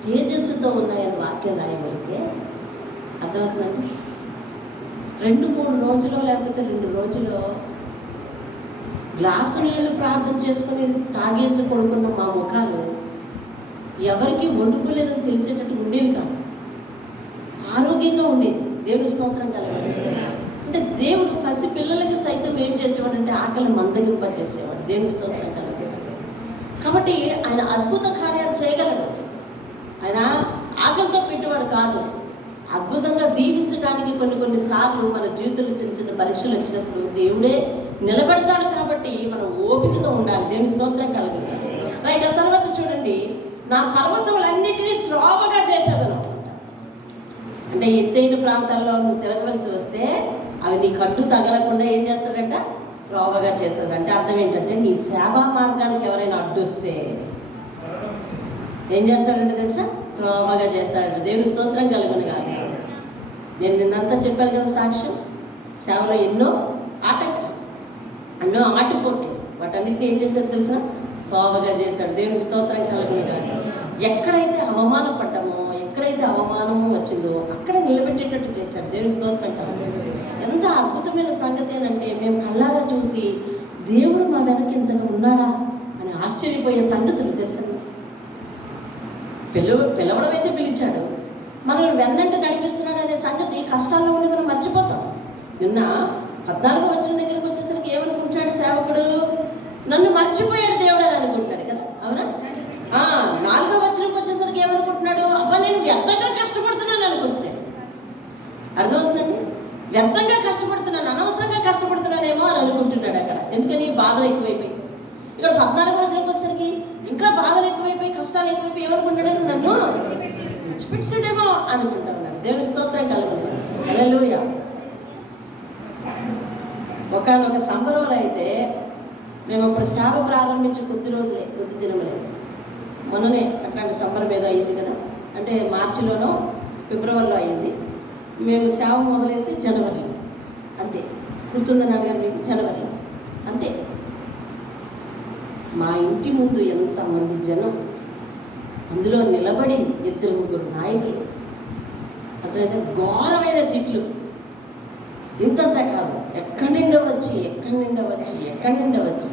తేజస్సుతో ఉన్నాయని వాక్యం రాయగలిగితే అర్థమవుతుందండి. 2-3 రోజులు లేకపోతే 2 రోజులు గ్లాసు నీళ్లు ప్రార్థన చేసుకుని తాగేసి కొడుకున్న మా ముఖాలు ఎవరికి వండుకోలేదని తెలిసేటట్టు ఉండేవి కాదు, ఆరోగ్యంగా ఉండేది. దేవుని స్తోత్రం కలగాలి. అంటే దేవుడు పసి పిల్లలకి సైతం ఏం చేసేవాడంటే ఆకలి మందగింప చేసేవాడు. దేవుని స్తోత్రం కలగాలి. కాబట్టి ఆయన అద్భుత కార్యాలు చేయగలడు. ఆయన ఆకలితో పెట్టేవాడు కాదు. అద్భుతంగా దీవించడానికి కొన్నిసార్లు మన జీవితంలో చిన్న పరీక్షలు వచ్చినప్పుడు దేవుడే నిలబెడతాడు. కాబట్టి మనం ఓపికతో ఉండాలి. దేవుని స్తోత్రం కలగాలి. రైట్. ఆ తర్వాత చూడండి, నా పర్వతములన్నిటినీ త్రోవగా చేసేదను. అంటే ఎత్తైన ప్రాంతాల్లో నువ్వు తిరగవలసి వస్తే అవి నీ కట్టు తగలకుండా ఏం చేస్తాడంట? త్రోవగా చేస్తుంది. అంటే అర్థం ఏంటంటే నీ సేవా మార్గానికి ఎవరైనా అడ్డొస్తే ఏం చేస్తాడంటే తెలుసా? త్రోవగా చేస్తాడంట. దేవుని స్తోత్రం కలుగును కాదు. నేను నిన్నంతా చెప్పాను కదా సాక్ష్యం, సేవలో ఎన్నో ఆటంకాలు, ఎన్నో ఆటుపోట్లు, వాటన్నిటిని ఏం చేస్తాడు తెలుసా? త్రోవగా చేశాడు. దేవుని స్తోత్రం కలుగును కాదు. ఎక్కడైతే అవమానం పడ్డామో, ఎక్కడైతే అవమానము వచ్చిందో అక్కడ నిలబెట్టేటట్టు చేశాడు. దేవుని స్తోత్రం కలుగును. ఎంత అద్భుతమైన సంగతి అంటే మేము కళ్ళారా చూసి దేవుడు మా వెనక ఇంతగా ఉన్నాడా అని ఆశ్చర్యపోయే సంగతులు తెలుసా. పిలవడం అయితే పిలిచాడు, మనల్ని వెన్నంట నడిపిస్తున్నాడు అనే సంగతి కష్టాల్లో ఉండి మనం మర్చిపోతాం. నిన్న 14వ వచనం దగ్గరికి వచ్చేసరికి ఏమనుకుంటాడు సేవకుడు? నన్ను మర్చిపోయాడు దేవుడు అని అనుకుంటాడు కదా, అవునా? 4వ వచనంకి వచ్చేసరికి ఏమనుకుంటున్నాడు? అబ్బా నేను వ్యర్థంగా కష్టపడుతున్నాను అనుకుంటున్నాడు. అర్థమవుతుందండి? వ్యర్థంగా కష్టపడుతున్నాను, అనవసరంగా కష్టపడుతున్నానేమో అని అనుకుంటున్నాడు అక్కడ. ఎందుకని? బాధలు ఎక్కువైపోయి. ఇక్కడ 14వ వచనంకి వచ్చేసరికి ఇంకా బాధలు ఎక్కువైపోయి, కష్టాలు ఎక్కువైపోయి ఏమనుకుంటాడని నన్ను విడిచిపెట్టేదేమో అనుకుంటా ఉన్నాను. దేవునికి స్తోత్రం కలుగును. హల్లెలూయా. ఒకానొక సంబరంలో అయితే మేము అప్పుడు సేవ ప్రారంభించి కొద్ది దినములే, మొన్ననే అట్లాంటి సంబరం ఏదో అయ్యింది కదా, అంటే మార్చిలోనో ఫిబ్రవరిలో అయ్యింది. మేము సేవ మొదలేసి జనవరిలో, అంతే. గుర్తుందన్నాను కానీ మీకు, జనవరిలో అంతే. మా ఇంటి ముందు ఎంతమంది జనం, అందులో నిలబడి 2-3 నాయకులు, అతనైతే ఘోరమైన తిట్లు. ఇంతంతా కాదు, ఎక్కడి నుండో వచ్చి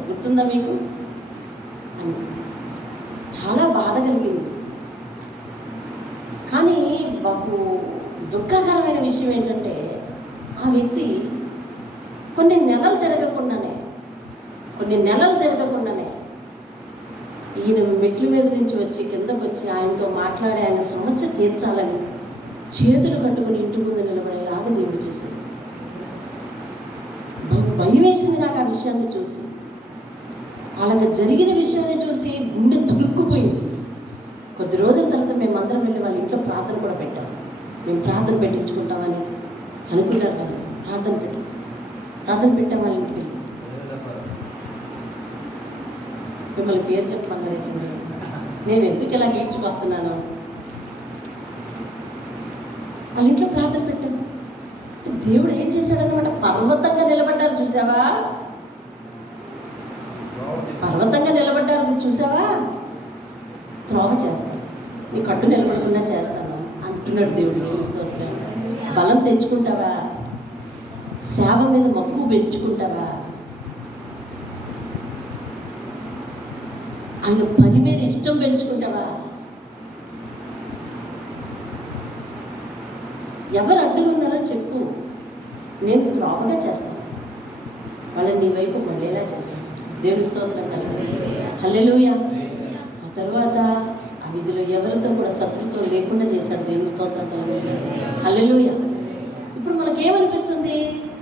గుర్తుందా మీకు అని చాలా బాధ కలిగింది. కానీ మాకు దుఃఖకరమైన విషయం ఏంటంటే ఆ వ్యక్తి కొన్ని నెలలు తిరగకుండానే ఈయన మెట్ల మీద నుంచి వచ్చి కిందకు వచ్చి ఆయనతో మాట్లాడి ఆయన సమస్య తీర్చాలని చేతులు కట్టుకుని ఇంటి ముందు నిలబడేలాగా దేవుడు చేశాడు. భయం వేసింది నాకు ఆ విషయాన్ని చూసి. వాళ్ళకి జరిగిన విషయాన్ని చూసి గుండె తుడుక్కుపోయింది. కొద్ది రోజుల తర్వాత మేమందరం వెళ్ళి వాళ్ళ ఇంట్లో ప్రార్థన కూడా పెట్టాం. మేము ప్రార్థన పెట్టించుకుంటామని అనుకున్నారు వాళ్ళు. ప్రార్థన పెట్టాం వాళ్ళ ఇంటికి వెళ్ళి. మిమ్మల్ని పేరు చెప్పమన్నారు. నేను ఎందుకు ఇలా ఈడ్చుకొస్తున్నాను? వాళ్ళ ఇంట్లో ప్రార్థన పెట్టాను. దేవుడు ఏం చేశాడనమాట? పర్వతంగా నిలబడ్డారు చూసావా? త్రోవ చేస్తాను, నీ కట్టు నిలబడకుండా చేస్తాను అంటున్నాడు దేవుడికి. స్తోత్రం. బలం తెచ్చుకుంటావా? సేవ మీద మక్కువ పెంచుకుంటావా? ఆయన పని మీద ఇష్టం పెంచుకుంటావా? ఎవరు అడ్డుగా ఉన్నారో చెప్పు, నేను త్రోవగా చేస్తాను, వాళ్ళని నీ వైపు మళ్ళేలా చేస్తాను. దేవుని స్తోత్రం కలగాలి. హల్లెలూయా. ఆ తర్వాత ఆ విధిలో ఎవరితో కూడా శత్రుత్వం లేకుండా చేశాడు. దేవుని స్తోత్రం. హల్లెలూయా. ఇప్పుడు మనకేమనిపిస్తుంది?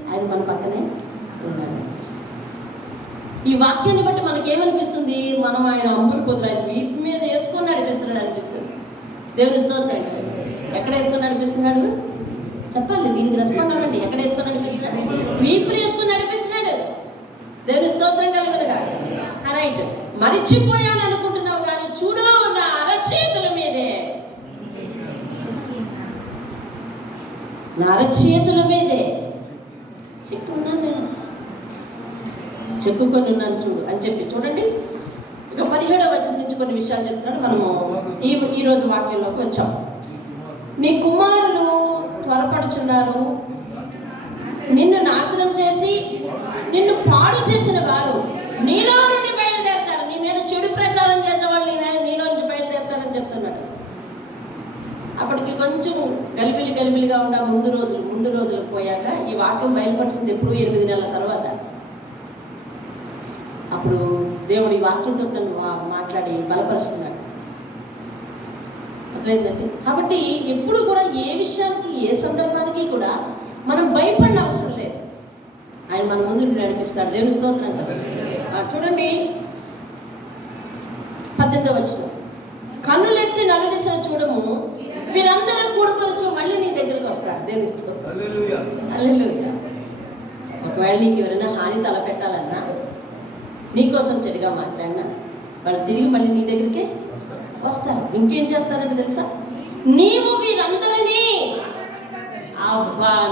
ఆయన మన పక్కనే ఉన్నాడు. ఈ వాక్యాన్ని బట్టి మనకేమనిపిస్తుంది? మనం ఆయన అమ్ములు పొద్దులు ఆయన వీపు మీద వేసుకొని నడిపిస్తున్నాడు అనిపిస్తుంది. దేవుని స్తోత్రం. ఎక్కడ వేసుకొని నడిపిస్తున్నాడు చెప్పాలి, దీనికి రెస్పాండ్ అవ్వండి. ఎక్కడ వేసుకొని నడిపిస్తున్నాడు? వీపుని వేసుకొని నడిపిస్తున్నాడు. దేవుని స్తోత్రం కలుగునుగా. రైట్. మరిచిపోయాను అనుకుంటున్నావు కానీ చూడు, నా అరచేతుల మీదే, నా అరచేతుల మీదే చెక్కున్నాను, నేను చెక్కుకొని ఉన్నాను చూడు అని చెప్పి చూడండి. ఇక 17వ వచనం నుంచి కొన్ని విషయాలు చెప్తున్నాడు. మనము ఈరోజు వాక్యంలోకి వచ్చాం. నీ కుమారులు త్వరపడుచున్నారు, నిన్ను నాశనం చేసి నిన్ను పాడు చేసిన వారు నీలో నుండి బయలుదేరుతారు. నీ మీద చెడు ప్రచారం చేసేవాళ్ళు నీలో నుంచి బయలుదేరుతారని చెప్తున్నాడు. అప్పటికి కొంచెం గలిబిలిగా ఉన్న ముందు రోజులు పోయాక ఈ వాక్యం బయలుపరిచింది ఎప్పుడు 8 నెలల తర్వాత. అప్పుడు దేవుడు ఈ వాక్యంతో మాట్లాడి బలపరుస్తున్నాడు. అర్థమైందండి. కాబట్టి ఎప్పుడు కూడా ఏ విషయానికి ఏ సందర్భానికి కూడా మనం భయపడిన అవసరం లేదు. ఆయన మన ముందు నడిపిస్తాడు. దేవుని స్తోత్రం కదా. చూడండి 18వ వచనం. కన్నులెత్తి నలుదిశ చూడము, వీరందరూ కూడుకొచ్చు మళ్ళీ నీ దగ్గరికి వస్తాడు. దేవుని స్తోత్రం. హల్లెలూయా. ఒకవేళ నీకు ఎవరైనా హాని తలపెట్టాలన్నా, నీకోసం చెడుగా మాట్లాడినా, వాళ్ళు తిరిగి మళ్ళీ నీ దగ్గరికి వస్తారు. ఇంకేం చేస్తారంటే తెలుసా? నీవు వీరందరినీ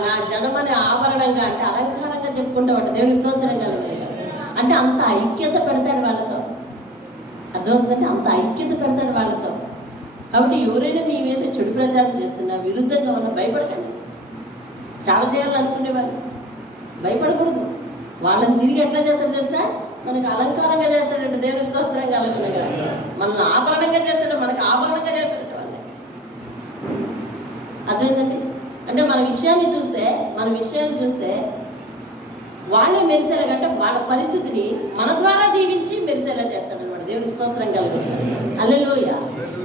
నా జనమని ఆభరణంగా, అంటే అలంకారంగా చెప్పుకుంటామంట. దేవుని స్తోత్రం కలగాలి. అంటే అంత ఐక్యత పెడతాడు వాళ్ళతో. అర్థమవుతుందంటే అంత ఐక్యత పెడతాడు వాళ్ళతో. కాబట్టి ఎవరైనా మీ మీద చెడు ప్రచారం చేస్తున్నా, విరుద్ధంగా ఉన్న భయపడకండి. సేవ చేయాలనుకునే వాళ్ళు భయపడకూడదు. వాళ్ళని తిరిగి ఎట్లా చేస్తాడు తెలుసా? మనకు అలంకారంగా చేస్తాడంటే. దేవుని స్తోత్రం కలుగునగా. మనల్ని ఆభరణంగా చేస్తాడు, మనకు ఆభరణంగా చేస్తాడంటే వాళ్ళని. అర్థమైందండి. అంటే మన విషయాన్ని చూస్తే వాళ్ళే మెరిసేలాగా, అంటే వాళ్ళ పరిస్థితిని మన ద్వారా దీవించి మెరిసేలా చేస్తాడనమాట. దేవుని స్తోత్రం కలుగుతుంది. హల్లెలూయా.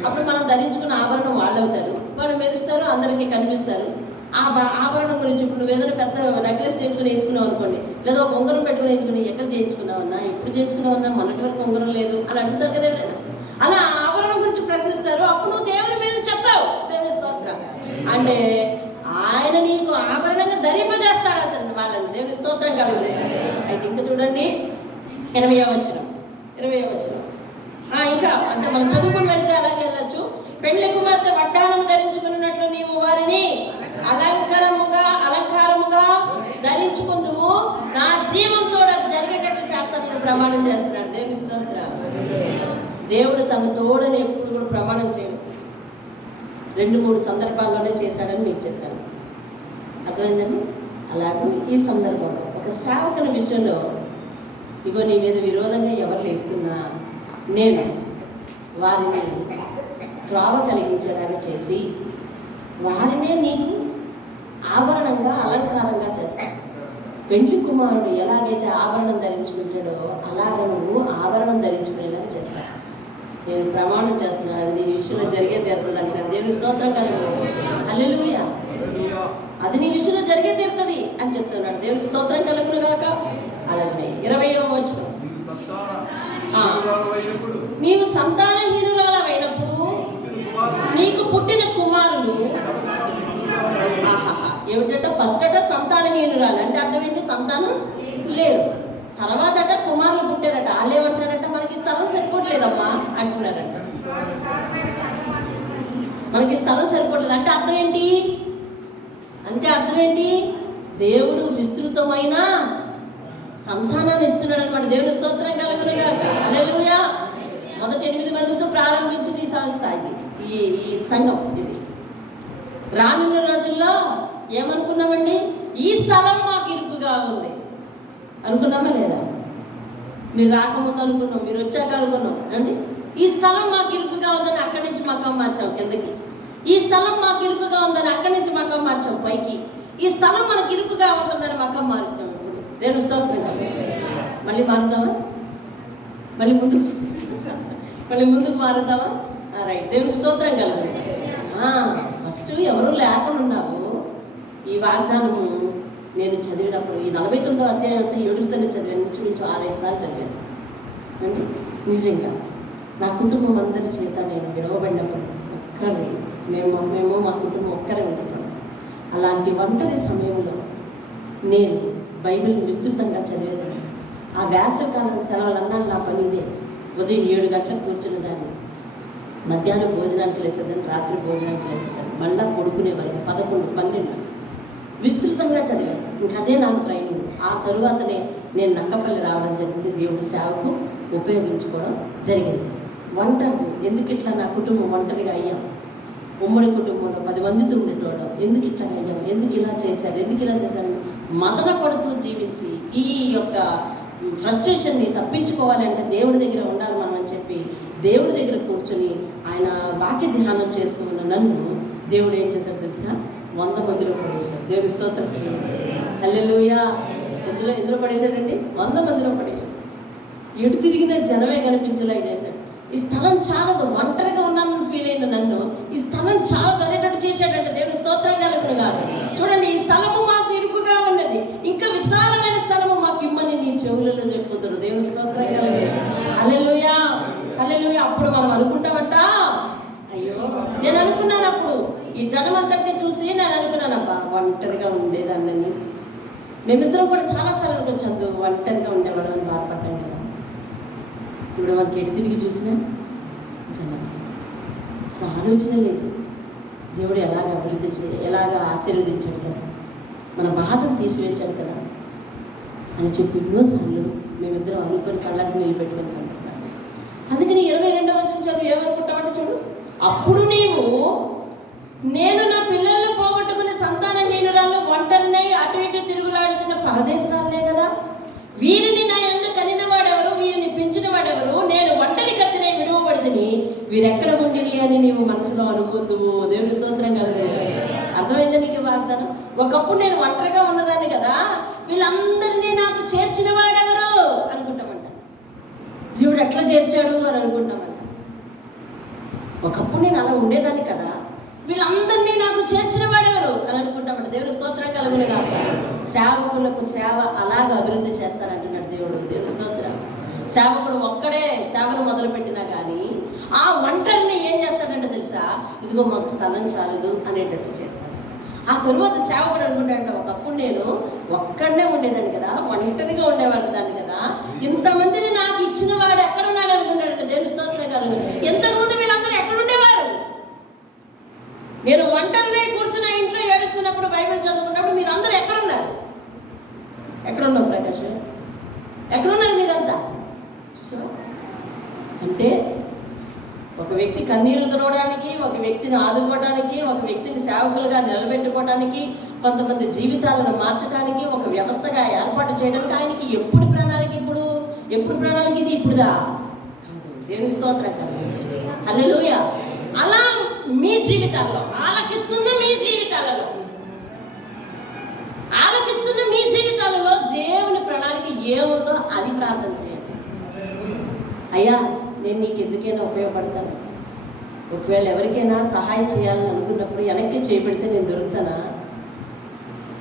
అప్పుడు మనం ధరించుకున్న ఆభరణం వాళ్ళు అవుతారు, వాళ్ళు మెరుస్తారు, అందరికీ కనిపిస్తారు. ఆభరణం గురించి ఇప్పుడు నువ్వు ఏదైనా పెద్ద నెక్లెస్ వేసుకున్నావు అనుకోండి, లేదా ఒక ఉంగరం పెట్టుకుని వేయించుకుని, ఎక్కడ చేయించుకున్నావన్నా, ఎప్పుడు చేయించుకున్నావన్నా, మొన్నటి వరకు ఉంగరం లేదు అని అంటున్నారు కదా. లేదు, అలా ఆభరణం గురించి ప్రశ్నిస్తారు. అప్పుడు నువ్వు దేవుని మీద చెప్తావు. దేవుని స్తోత్రం. అంటే ఆయన నీకు ఆభరణంగా ధరింపజేస్తాడు అతను వాళ్ళని. దేవుని స్తోత్రం కలుగుతుంది. అయితే ఇంకా చూడండి 20వ వచనం. ఇంకా అంటే మనం చదువుకుని వెళ్తే అలాగే వెళ్ళచ్చు. పెళ్లి కుమార్తె వడ్డానము ధరించుకున్నట్లు నీవు వారిని అలంకారముగా ధరించుకుందువు, నా జీవంతో అది జరిగేటట్లు చేస్తానని ప్రమాణం చేస్తున్నాడు. దేవుని స్తోత్రం. దేవుడు తన తోడని ఎప్పుడు కూడా ప్రమాణం చేయడు. 2-3 సందర్భాల్లోనే చేశాడని మీకు చెప్పాను. అర్థమైందండి. అలాగే ఈ సందర్భంలో ఒక సేవకుని విషయంలో, ఇగో నీ మీద విరోధంగా ఎవరు లేస్తున్నా నేను వారిని త్రోవ కలిగించేలాగా చేసి వారినే నీకు ఆభరణంగా అలంకారంగా చేస్తాను. పెండ్లి కుమారుడు ఎలాగైతే ఆభరణం ధరించుకుంటాడో అలాగ నువ్వు ఆభరణం ధరించుకునేలాగా చేస్తాను. నేను ప్రమాణం చేస్తున్నాను, అది నీ విషయంలో జరిగే తీరుతుంది అంటున్నాడు. దేవుని స్తోత్రం కలుగుతుంది. హల్లెలూయా. అది నీ విషయంలో జరిగే తీరుతుంది అని చెప్తున్నాడు. దేవునికి స్తోత్రం కలుగును గాక. అలాగే 20వ వచనం. నీవు సంతానహీనురాలైనప్పుడు నీకు పుట్టిన కుమారులు, ఏమిటంటే ఫస్ట్ అట సంతానహీనురాలు అంటే అర్థం ఏంటి? సంతానం లేరు. తర్వాత అట కుమారులు పుట్టారట. వాళ్ళు ఏమంటారట? మనకి స్థలం సరిపోవట్లేదమ్మా అంటున్నారట. మనకి స్థలం సరిపోవట్లేదు అంటే అర్థం ఏంటి? అర్థం ఏంటి? దేవుడు విస్తృతమైన సంతానాన్ని ఇస్తున్నాడు అనమాట. దేవుని స్తోత్రం కలుగునుగాక. హల్లెలూయా. మొదటి 8 మందితో ప్రారంభించింది ఈ సంస్థ, ఈ సంఘం. ఇది రానున్న రోజుల్లో ఏమనుకున్నామండి? ఈ స్థలం మాకు ఇరుకుగా ఉంది అనుకున్నామా లేదా? మీరు రాకముందు అనుకున్నాం, మీరు వచ్చాక అనుకున్నాం అండి. ఈ స్థలం మాకు ఇరుకుగా ఉందని అక్కడి నుంచి మకం మార్చాం కిందకి. ఈ స్థలం మాకు ఇరుకుగా ఉందని అక్కడి నుంచి మకం మార్చాం పైకి. ఈ స్థలం మనకు ఇరుకుగా ఉంటుందని మకం మార్చాం. దేవుని స్తోత్రం. మళ్ళీ మారుదామా? మళ్ళీ ముందు మళ్ళీ ముందుకు మారుతావా? రైట్, దేవునికి స్తోత్రం కలదు. ఫస్ట్ ఎవరు లేకుండా ఉన్నావు. ఈ వాగ్దానము నేను చదివినప్పుడు ఈ 49వ అధ్యాయం అంతా ఏడుస్తూనే చదివాను, ఇంచుమించు 6-5 సార్లు చదివాను. అంటే నిజంగా నా కుటుంబం అందరి చేత నేను విడవబడినప్పుడు ఒక్కరి మేము మా కుటుంబం ఒక్కరే ఉండటం, అలాంటి ఒంటరి సమయంలో నేను బైబిల్ని విస్తృతంగా చదివేదాన్ని. ఆ వేసవికాలం సెలవులన్నా నా పని ఇదే. ఉదయం 7 గంటలకు కూర్చున్న దాన్ని, మధ్యాహ్నం భోజనానికి లేసేదాన్ని, రాత్రి భోజనానికి లేసేదాన్ని, మళ్ళా పడుకునేవాళ్ళు 11, 12 విస్తృతంగా చదివాను. ఇంకా అదే నాకు ట్రైనింగ్. ఆ తరువాతనే నేను నక్కపల్లి రావడం జరిగింది, దేవుడి సేవకు ఉపయోగించుకోవడం జరిగింది. ఒంటరి ఎందుకు ఇట్లా నా కుటుంబం ఒంటరిగా అయ్యాం? ఉమ్మడి కుటుంబంలో 10 మందితో ఉండేటోళ్ళం. ఎందుకు ఇట్లా అయ్యాం? ఎందుకు ఇలా చేశారు? మదన పడుతూ జీవించి ఈ యొక్క ఫ్రస్ట్రేషన్ని తప్పించుకోవాలి అంటే దేవుడి దగ్గర ఉండాలి మనం అని చెప్పి దేవుడి దగ్గర కూర్చొని ఆయన వాక్య ధ్యానం చేస్తూ ఉన్న నన్ను దేవుడు ఏం చేశాడు తెలుసా? 100 మందిలో పడేశాడు. దేవుడి స్తోత్రం, హల్లెలూయా. ఎందులో పడేశాడండి? 100 మందిలో పడేశాడు. ఎటు తిరిగిన జనమే కనిపించేలాగా చేశాడు. ఈ స్థలం చాలదు, ఒంటరిగా ఉన్నానని ఫీల్ అయిన నన్ను ఈ స్థలం చాలదు అనేటట్టు చేశాడంటే దేవుని స్తోత్రం కలుగును గాక. చూడండి, ఈ స్థలము మాకు ఇరుకుగా ఉన్నది, ఇంకా విశాలమైన స్థలము మాకు ఇమ్మని నీ చెవులలో చెప్పుతున్నారు. దేవుని స్తోత్రం కలుగును. హల్లెలూయా, హల్లెలూయా. అప్పుడు మనం అనుకుంటామంట, అయ్యో నేను అనుకున్నాను అప్పుడు ఈ జనం అంతటిని చూసి నేను అనుకున్నానబ్బా ఒంటరిగా ఉండేదాన్ని. మేమిద్దరం కూడా చాలాసార్లు అనుకోవచ్చు ఒంటరిగా ఉండేవాడు అని బాధపడ్డాం కదా. ఇప్పుడు మనకి ఎటు తిరిగి చూసినా జనం అసలు ఆలోచన లేదు. దేవుడు ఎలాగ ఎలాగ ఆశీర్వదించాడు కదా, మన బాధను తీసివేశాడు కదా అని చెప్పి ఎన్నోసార్లు మేమిద్దరం అనుకొని కళ్ళకు నిలబెట్టుకొని సందర్భాలు. అందుకని 22వ వచనం చదువు ఏమనుకుంటామంటే చూడు, అప్పుడు నీవు నేను నా పిల్లలను పోగొట్టుకునే సంతానహీనురాలు ఒంటరినై అటు ఇటు తిరుగులాడుచున్న పరదేశరాలే కదా. వీరిని నా యందు కనిన వాడెవరు, వీరిని పెంచిన వాడెవరు? నేను ఒంటరి కత్తినే విడువబడితిని, వీరెక్కడ ఉండిరి అని నీవు మనసులో అనుకుందువు. దేవుని స్తోత్రం కలదు. అర్థమైందా నీకు వాగ్దానం? ఒకప్పుడు నేను ఒంటరిగా ఉన్నదాన్ని కదా, వీళ్ళందరినీ నాకు చేర్చిన వాడెవరు అనుకుంటామంట. దేవుడు ఎట్లా చేర్చాడు అని అనుకుంటామంట. ఒకప్పుడు నేను అలా ఉండేదాన్ని కదా, వీళ్ళందరినీ నాకు చేర్చిన వాడెవరు అని అనుకుంటామంట. దేవుని స్తోత్రం కలుగును గాక. సేవకులకు సేవ అలాగ అభివృద్ధి చేస్తానంటున్నాడు దేవుడు. దేవుని స్తోత్రం. సేవకుడు ఒక్కడే సేవను మొదలుపెట్టినా కానీ ఆ ఒంటరిని ఏం చేస్తాడంటే తెలుసా, ఇదిగో మాకు స్థలం చాలదు అనేటట్టు చేస్తాడు. ఆ తరువాత సేవకుడు అనుకుంటాడంట, ఒకప్పుడు నేను ఒక్కడనే ఉండేదాన్ని కదా, ఒంటరిగా ఉండేవాడిని దాన్ని కదా, ఇంతమందిని నాకు ఇచ్చిన వాడు ఎక్కడున్నాడు అనుకుంటాడంట. దేవుని స్తోత్రం కలుగును. ఎంతమంది వీళ్ళందరూ ఎక్కడుండేవారు? నేను ఒంటరినే కూర్చున్న ఇంట్లో ఏడుస్తున్నప్పుడు, బైబిల్ చదువుకున్నప్పుడు మీరు అందరూ ఎక్కడున్నారు? ఎక్కడున్నారు ప్రకాష్? ఎక్కడున్నారు మీరంతా? చూసావా? అంటే ఒక వ్యక్తి కన్నీరు తుడవడానికి, ఒక వ్యక్తిని ఆదుకోవడానికి, ఒక వ్యక్తిని సేవకులుగా నిలబెట్టుకోవడానికి, కొంతమంది జీవితాలను మార్చడానికి, ఒక వ్యవస్థగా ఏర్పాటు చేయడానికి ఆయనకి ఎప్పుడు ప్రణాళిక? ఎప్పుడు ప్రణాళిక ఇది? ఇప్పుడుదా? దేవుని స్తోత్రం కాదు. హల్లెలూయా. అలా మీ జీవితాల్లో ఆలకిస్తున్న మీ జీవితాలలో దేవుని ప్రణాళిక ఏముందో అది ప్రార్థన చేయండి. అయ్యా నేను నీకు ఎందుకైనా ఉపయోగపడతాను. ఒకవేళ ఎవరికైనా సహాయం చేయాలని అనుకున్నప్పుడు వెనక్కి చేయబెడితే నేను దొరుకుతానా?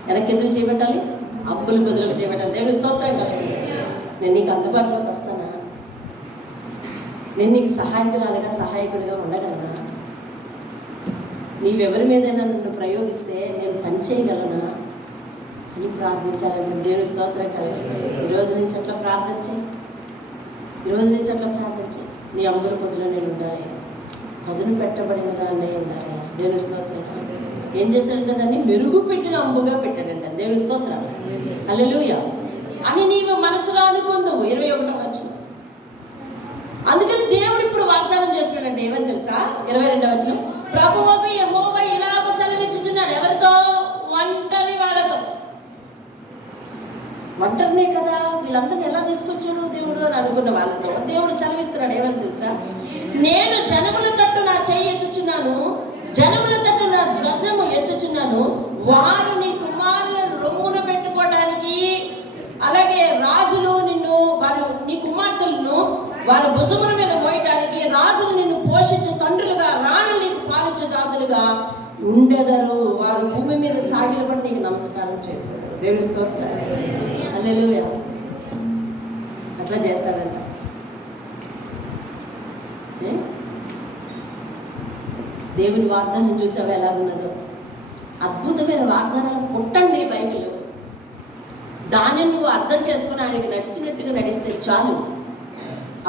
వెనక్కి ఎందుకు చేపెట్టాలి? అప్పులు బదులుగా చేపెట్టాలి. దేవుని స్తోత్రం కదా. నేను నీకు అందుబాటులోకి వస్తానా? నేను నీకు సహాయకుడిగా ఉండగలనా? నీవెవరి మీదైనా నన్ను ప్రయోగిస్తే నేను పని చేయగలనా అని ప్రార్థించాలని దేవుని స్తోత్రం కలిగి ఈరోజు నుంచి అట్లా ప్రార్థన చేయి. నీ అమ్ముల పొద్దులో నేను ఉండాలి, పదును పెట్టబడిన దాన్నే ఉండాలి. దేవుని స్తోత్రం. ఏం చేశాడంటే దాన్ని మెరుగు పెట్టిన అంబుగా పెట్టాడంట. దేవుని స్తోత్రం. హల్లెలూయా అని నీవు మనసులో అనుకుందువు. 21వ వచనం. అందుకని దేవుడు ఇప్పుడు వాగ్దానం చేస్తున్నాడంటే ఏమని తెలుసా? 22వ వచనం. ప్రభువకు యెహోవా ఇలాగ సెలవిచ్చుచున్నాడు. ఎవరితో? ఒంటరి వాళ్ళతో. ఒంటరినే కదా, వీళ్ళందరినీ ఎలా తీసుకొచ్చాడు దేవుడు అని అనుకున్న వాళ్ళతో దేవుడు సెలవిస్తున్నాడు. ఏమని తెలుసా? నేను జనముల తట్టు నా చెయ్యి ఎత్తుచున్నాను, జనముల తట్టు నా ధ్వజము ఎత్తుచున్నాను, వారు నీ కుమారులను రొమ్మున పెట్టుకోవడానికి, అలాగే రాజులు నీ కుమార్తెలను వారి భుజముల మీద మోయటానికి రాజులు నిన్ను పోషించు తండ్రులుగా, రాణులు నీకు పాలించు దాదులుగా ఉండెదరు. వారు భూమి మీద సాగిలపడి నీకు నమస్కారం చేశారు. దేవుని స్తోత్రం. హల్లెలూయా. అట్లా చేస్తాడంట. దేవుని వాగ్దానం చూసావా ఎలా ఉన్నదో? అద్భుతమైన వాగ్దానాలు పుట్టండి బైబిల్. దాన్ని నువ్వు అర్థం చేసుకుని ఆయనకి నచ్చినట్టుగా నడిస్తే చాలు.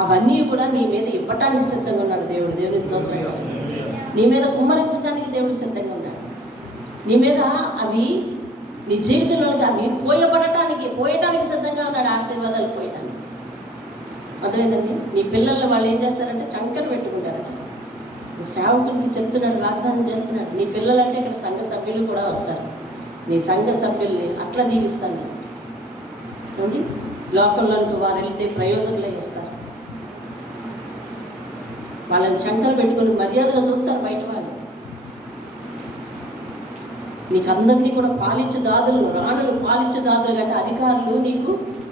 అవన్నీ కూడా నీ మీద ఇవ్వటానికి సిద్ధంగా ఉన్నాడు దేవుడు. దేవుని స్తోత్రం. నీ మీద కుమ్మరించడానికి దేవుడు సిద్ధంగా ఉన్నాడు. నీ మీద అవి నీ జీవితంలోకి అవి పోయటానికి సిద్ధంగా ఉన్నాడు. ఆశీర్వాదాలు పోయటానికి. అదేంటండి, నీ పిల్లల్ని వాళ్ళు ఏం చేస్తారంటే చంకన పెట్టుకుంటారట. నీ సేవకునికి చెప్తున్నాడు, వాగ్దానం చేస్తున్నాడు. నీ పిల్లలంటే ఇక్కడ సంఘ సభ్యులు కూడా వస్తారు. నీ సంఘ సభ్యుల్ని అట్లా దీవిస్తాను. చూడండి, లోకంలోనికి వారు వెళ్తే ప్రయోజకులై వస్తారు. వాళ్ళని చంకలు పెట్టుకుని మర్యాదగా చూస్తారు బయట వాళ్ళు. నీకు అందరినీ కూడా పాలించే దాదులు, రాణులు పాలించే దాదులు కంటే అధికారులు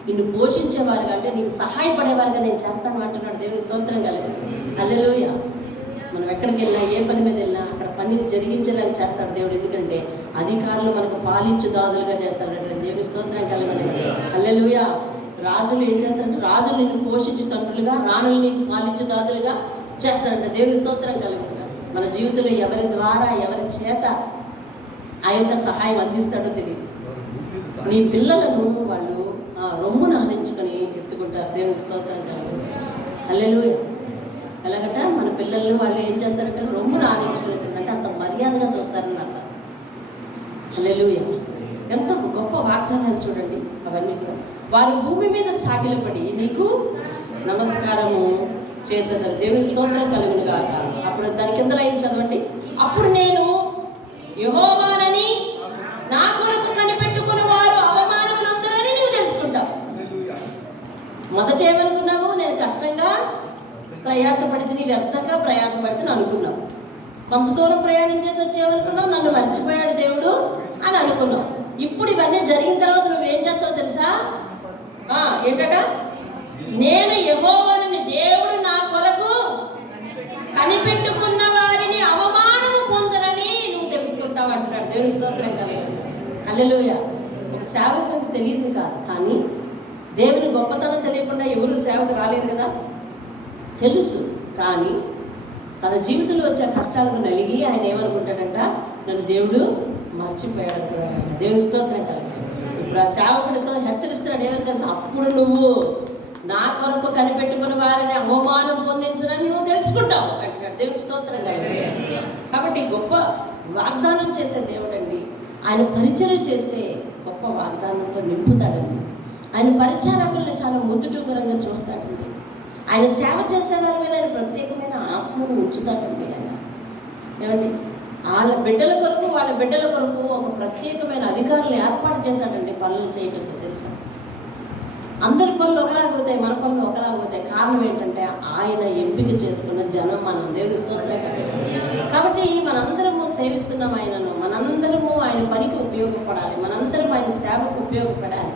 నిన్ను పోషించేవారు కంటే నీకు సహాయపడేవారుగా నేను చేస్తాను అంటున్నాడు. దేవుని స్తోత్రం కలిగి. హల్లెలూయా. మనం ఎక్కడికి వెళ్ళినా, ఏ పని మీద వెళ్ళినా అక్కడ పని జరిగించేలాగా చేస్తాడు దేవుడు. ఎందుకంటే అధికారులు మనకు పాలించే దాదులుగా చేస్తాడంటే దేవుని స్తోత్రం కలిగి. హల్లెలూయా. రాజులు ఏం చేస్తారంటే రాజులు నిన్ను పోషించే తండ్రులుగా, రాణులు నీకు పాలించే దాదులుగా చేస్తాడంట. దేవుని స్తోత్రం కలిగి. మన జీవితంలో ఎవరి ద్వారా, ఎవరి చేత ఆ యొక్క సహాయం అందిస్తాడో తెలియదు. నీ పిల్లలను వాళ్ళు రొమ్మును ఆనించుకొని ఎత్తుకుంటారు. దేవుని స్తోత్రం కలిగి. హల్లెలూయా. ఎలాగట మన పిల్లల్ని వాళ్ళు ఏం చేస్తారంటే రొమ్మును ఆనించుకొని వచ్చిందంటే అంత మర్యాదగా చూస్తారని అర్థం. హల్లెలూయా. ఎంత గొప్ప వాగ్దానాలు చూడండి అవన్నీ కూడా. వారు భూమి మీద సాగిలపడి నీకు నమస్కారము చేసేదారు. దేవుని స్తోత్రం కలుగును గాక. అప్పుడు దాని కింద లైన్ చదవండి. అప్పుడు నేను యెహోవానని నా కొరకు కనిపెట్టుకుని వారు అవమానములందరని నువ్వు తెలుసుకుంటావు. మొదట ఏమనుకున్నావు? నేను కష్టంగా ప్రయాసపడితే, నీ వ్యర్థంగా ప్రయాసపడితే అనుకున్నావు. కొంత దూరం ప్రయాణం చేసి వచ్చేవనుకున్నావు, నన్ను మర్చిపోయాడు దేవుడు అని అనుకున్నావు. ఇప్పుడు ఇవన్నీ జరిగిన తర్వాత నువ్వేం చేస్తావో తెలుసా? ఏంటట? నేను యెహోవానని, దేవుడు నా కొరకు కనిపెట్టుకున్న వారిని అవమానము పొందరని నువ్వు తెలుసుకుంటావు అంటున్నాడు. దేవుని స్తోత్రం కలగాలి. హల్లెలూయా. ఒక సేవకునికి తెలియదు కాదు, కానీ దేవుని గొప్పతనం తెలియకుండా ఎవరు సేవకు రాలేదు కదా. తెలుసు, కానీ తన జీవితంలో వచ్చే కష్టాలకు నలిగి ఆయన ఏమనుకుంటాడంట? నన్ను దేవుడు మర్చిపోయాడు. దేవుని స్తోత్రం కలగాలి. ఇప్పుడు ఆ సేవకుడితో హెచ్చరిస్తున్నాడు. ఏమని తెలుసు? అప్పుడు నువ్వు నా కొరకు కనిపెట్టుకుని వారిని అవమానం పొందించడని నువ్వు తెలుసుకుంటావు అంటున్నాడు. దేవుని స్తోత్రం కలగాలి. కాబట్టి గొప్ప వాగ్దానం చేసే దేవుడు అండి. ఆయన పరిచయం చేస్తే గొప్ప వాగ్దానంతో నింపుతాడండి. ఆయన పరిచారకుల్ని చాలా ముద్దుటూకరంగా చూస్తాడండి. ఆయన సేవ చేసే వారి మీద ఆయన ప్రత్యేకమైన ఆత్మను ఉంచుతాడండి. ఆయన ఏమండి, వాళ్ళ బిడ్డల కొరకు ఒక ప్రత్యేకమైన అధికారులను ఏర్పాటు చేశాడండి పనులు చేయటం. తెలుసా? అందరి పనులు ఒకలాగపోతాయి, మన పనులు ఒకలాగపోతాయి. కారణం ఏంటంటే ఆయన ఎంపిక చేసుకున్న జనం మనం. దేవుని స్తోత్రం. కాబట్టి మనందరము సేవిస్తున్నాం ఆయనను. మనందరము ఆయన పనికి ఉపయోగపడాలి. మనందరం ఆయన సేవకు ఉపయోగపడాలి.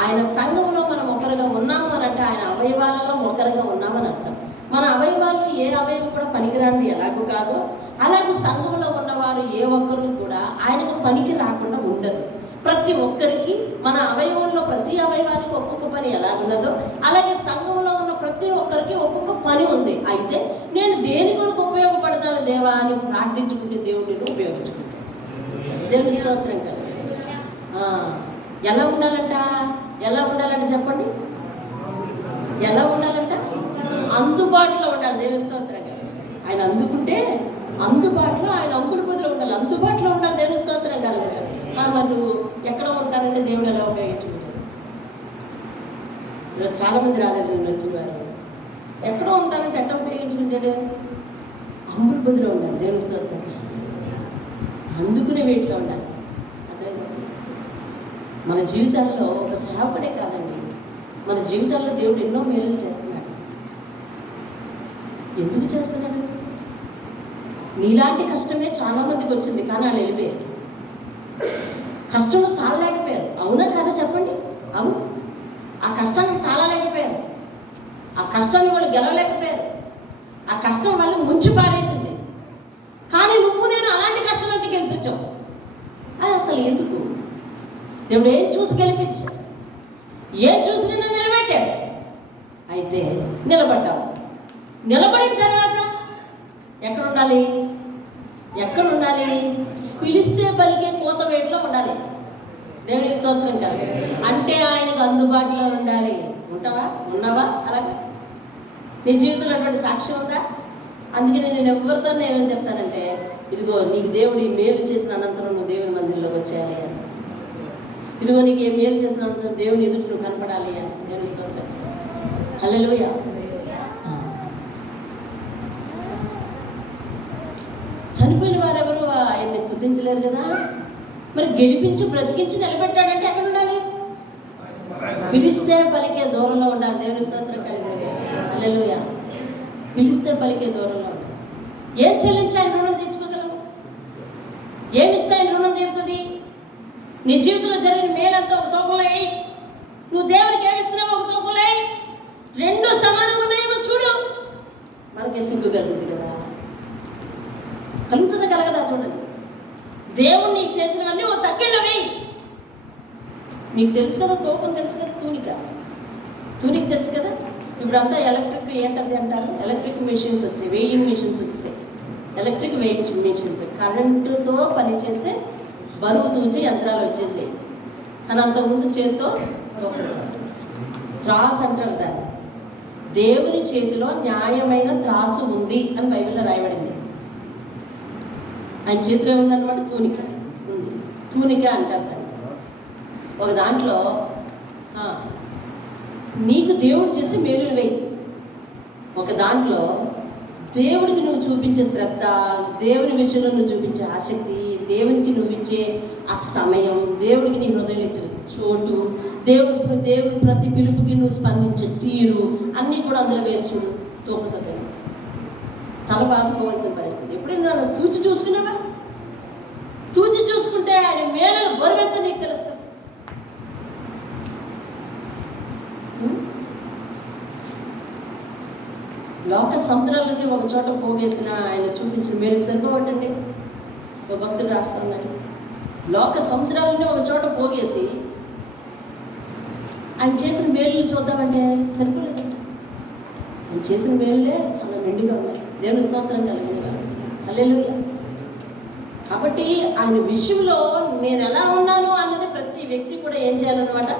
ఆయన సంఘంలో మనం ఒకరుగా ఉన్నాము అని అంటే ఆయన అవయవాలలో ఒకరుగా ఉన్నామని అర్థం. మన అవయవాలు ఏ అవయవం కూడా పనికిరాంది ఎలాగూ కాదో, అలాగే సంఘంలో ఉన్నవారు ఏ ఒక్కరు కూడా ఆయనకు పనికి రాకుండా ఉండరు. ప్రతి ఒక్కరికి మన అవయవంలో ప్రతి అవయవానికి ఒక్కొక్క పని ఎలాగున్నదో అలాగే సంఘంలో ఉన్న ప్రతి ఒక్కరికి ఒక్కొక్క పని ఉంది. అయితే నేను దేని కొరకు ఉపయోగపడతాను దేవా అని ప్రార్థించుకుంటే దేవుడిని ఉపయోగించుకుంటాను. దేవుని స్తోత్రం కదా. ఎలా ఉండాలంట చెప్పండి. ఎలా ఉండాలంట? అందుబాటులో ఉండాలి. దేవుని స్తోత్రం కదా. ఆయన అందుకుంటే అందుబాటులో, ఆయన అంకుల పొదిలో ఉండాలి. అందుబాటులో ఉండాలి. దేవుని స్తోత్రం కలుగుతారు. వాళ్ళు ఎక్కడ ఉంటారంటే దేవుడు ఎలా ఉపయోగించుకుంటారు? ఈరోజు చాలామంది రాలేదు, నిన్న వచ్చేవారు. ఎక్కడో ఉంటారంటే ఎట్లా ఉపయోగించుకుంటాడు? అంకుల పొదిలో ఉండాలి. దేవుని స్తోత్రం. అందుకునే వీటిలో ఉండాలి. అదే మన జీవితాల్లో ఒక సేవకుడే కాదండి, మన జీవితాల్లో దేవుడు ఎన్నో మేలు చేస్తున్నాడు. ఎందుకు చేస్తున్నాడు? నీలాంటి కష్టమే చాలా మందికి వచ్చింది, కానీ వాళ్ళు వెళ్ళిపోయారు. కష్టంలో తాళలేకపోయారు. అవునా కదా చెప్పండి? అవును. ఆ కష్టానికి తాళలేకపోయారు. ఆ కష్టాన్ని వాళ్ళు గెలవలేకపోయారు. ఆ కష్టం వల్ల ముంచి పారేసింది. కానీ నువ్వు నేను అలాంటి కష్టం నుంచి గెలిచి వచ్చావు. అది అసలు ఎందుకు? దేవుడు ఏం చూసి గెలిపించాడు, ఏం చూసి నిన్ను నిలబెట్టాడు. అయితే నిలబడ్డావు. నిలబడిన తర్వాత ఎక్కడ ఉండాలి? ఎక్కడ ఉండాలి? పిలిస్తే పలికే కోత వేటలో ఉండాలి. దేవునికి స్తోత్రం కాదు. అంటే ఆయనకు అందుబాటులో ఉండాలి. ఉంటావా? ఉన్నావా? అలాగే నీ జీవితంలో అటువంటి సాక్ష్యం ఉందా? అందుకని నేను ఎవరితో ఏమని చెప్తానంటే, ఇదిగో నీకు దేవుడు ఈ మేలు చేసిన అనంతరం నువ్వు దేవుని మందిరంలోకి వచ్చేయాలి అని. ఇదిగో నీకు ఏ మేలు చేసిన అనంతరం దేవుని ఎదుటి నువ్వు కనపడాలి అని. దేవుని స్తోత్రం. హల్లెలూయా. చనిపోయిన వారెవరు ఆయన్ని స్తుతించలేరు కదా. మరి గెలిపించి బ్రతికించి నిలబెట్టాడంటే ఎక్కడ ఉండాలి? పిలిస్తే పలికే దూరంలో ఉండాలి. దేవుని స్తోత్రం కలిగారు. హల్లెలూయా. పిలిస్తే పలికే దూరంలో ఉండాలి. ఏం చెల్లించి ఆయన రుణం తీర్చుకోగలవు? ఏమిస్తే ఆయన రుణం తీరుతుంది? నీ జీవితంలో జరిగిన మేలంతా ఒక తోకలో వేయి. నువ్వు దేవునికి ఏమిస్తున్నావు ఒక తోకలో వేయి. రెండు సమానంగా ఉన్నాయేమో చూడు. మనకి సిగ్గు కలుగుతుంది కదా. కలుగుతుందా కలగదా చూడండి. దేవుడు నీకు చేసినవన్నీ ఓ తక్కిళ్ళ వేయి. మీకు తెలుసు కదా, తూకం తెలుసు కదా, తూనిక తెలుసు కదా. ఇప్పుడు అంతా ఎలక్ట్రిక్ ఏంటది అంటారు, ఎలక్ట్రిక్ మెషిన్స్ వచ్చాయి, వెయింగ్ మెషిన్స్ వచ్చాయి. ఎలక్ట్రిక్ వెయింగ్ మెషిన్స్ కరెంటుతో పనిచేసే బరువు తూచే యంత్రాలు వచ్చేసాయి. అని అంతకుముందు చేతితో త్రాసు అంటారు దాన్ని. దేవుని చేతిలో న్యాయమైన త్రాసు ఉంది అని బైబిల్లో రాయబడింది. ఆయన చేతిలో ఏముందన్నమాట? తూనిక ఉంది. తూనిక అంటారు దాన్ని. ఒక దాంట్లో నీకు దేవుడు చేసే మేలులు వేయి. ఒక దాంట్లో దేవుడికి నువ్వు చూపించే శ్రద్ధ, దేవుని విషయంలో నువ్వు చూపించే ఆసక్తి, దేవునికి నువ్వు ఇచ్చే ఆ సమయం, దేవుడికి నీ హృదయంలో ఇచ్చే చోటు, దేవుడు ప్రతి పిలుపుకి నువ్వు స్పందించే తీరు అన్నీ కూడా అందులో వేసి తోపుతుంది. తల బాదుకోవాల్సిన పరిస్థితి. ఎప్పుడైనా తూచి చూసుకున్నావా? తూచి చూసుకుంటే ఆయన మేలు బరువెంత నీకు తెలుస్తుంది. లోక సముద్రాలన్నీ ఒక చోట పోగేసిన ఆయన చూపించిన మేలుకు సరిపోవటండి. ఒక భక్తుడు రాస్తున్నాడు, లోక సముద్రాలన్నీ ఒక చోట పోగేసి ఆయన చేసిన మేలుని చూద్దామంటే సరిపోలేదు. ఆయన చేసిన మేలులే చాలా మెండుగా ఉన్నాయి. దేవుని స్తోత్రం కలిగిన హల్లెలూయా. కాబట్టి ఆయన విషయంలో నేను ఎలా ఉన్నాను అన్నది ప్రతి వ్యక్తి కూడా ఏం చేయాలన్నమాట?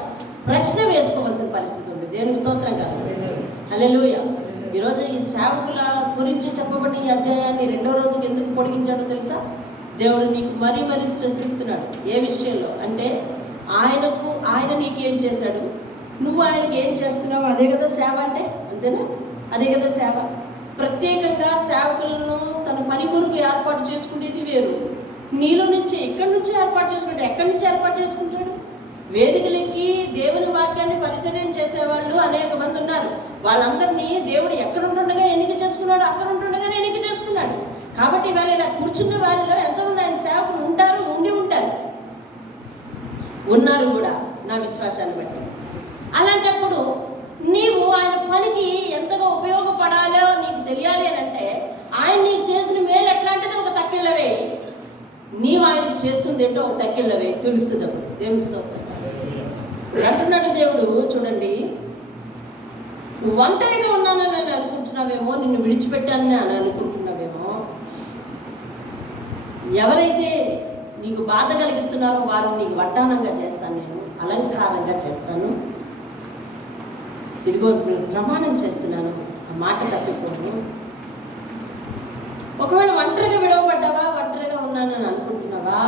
ప్రశ్న వేసుకోవాల్సిన పరిస్థితి ఉంది. దేవుని స్తోత్రం కలిగిన హల్లెలూయా. ఈరోజు ఈ సేవకుల గురించి చెప్పబడిన ఈ అధ్యాయాన్ని 2వ రోజుకి ఎందుకు పొడిగించాడో తెలుసా? దేవుడు నీకు మరీ స్ట్రెస్ ఇస్తున్నాడు. ఏ విషయంలో అంటే ఆయన నీకేం చేశాడు, నువ్వు ఆయనకి ఏం చేస్తున్నావు, అదే కదా సేవ అంటే. అంతేనా? అదే కదా సేవ. ప్రత్యేకంగా సేవకులను తన పని కొరకు ఏర్పాటు చేసుకునేది వేరు. నీలో నుంచి ఎక్కడి నుంచి ఏర్పాటు చేసుకుంటాడు? ఎక్కడి నుంచి ఏర్పాటు చేసుకుంటాడు? వేదికలెక్కి దేవుని వాక్యాన్ని పరిచర్యం చేసేవాళ్ళు అనేక మంది ఉన్నారు. వాళ్ళందరినీ దేవుడు ఎక్కడ ఉంటుండగా ఎన్నిక చేసుకున్నాడు, అక్కడ ఉంటుండగానే ఎన్నిక చేసుకున్నాడు. కాబట్టి ఇవాళ ఇలా కూర్చున్న వారిలో ఎంతమంది ఆయన సేవకులు ఉండి ఉంటారు, ఉన్నారు కూడా నా విశ్వాసాన్ని బట్టి. అలాంటప్పుడు నీవు ఆయన పనికి ఎంతగా ఉపయోగపడాలో నీకు తెలియాలి అని అంటే ఆయన నీకు చేసిన మేలు ఎట్లాంటిది ఒక తక్కిళ్ళవే. నీవు ఆయనకు చేస్తుంది ఏంటో ఒక తక్కిళ్ళవే తెలుస్తుంది. దేవుని స్తోత్రం అంటున్నాడు దేవుడు. చూడండి, ఒంటరిగా ఉన్నానని నేను అనుకుంటున్నావేమో, నిన్ను విడిచిపెట్టానని అని అనుకుంటున్నావేమో. ఎవరైతే నీకు బాధ కలిగిస్తున్నారో వారు నీకు వడ్డానంగా చేస్తాను, నేను అలంకారంగా చేస్తాను. ఇదిగో ప్రమాణం చేస్తున్నాను, ఆ మాట తప్పిపోను. ఒకవేళ ఒంటరిగా విడవబడ్డావా, ఒంటరిగా ఉన్నానని అనుకుంటున్నావా,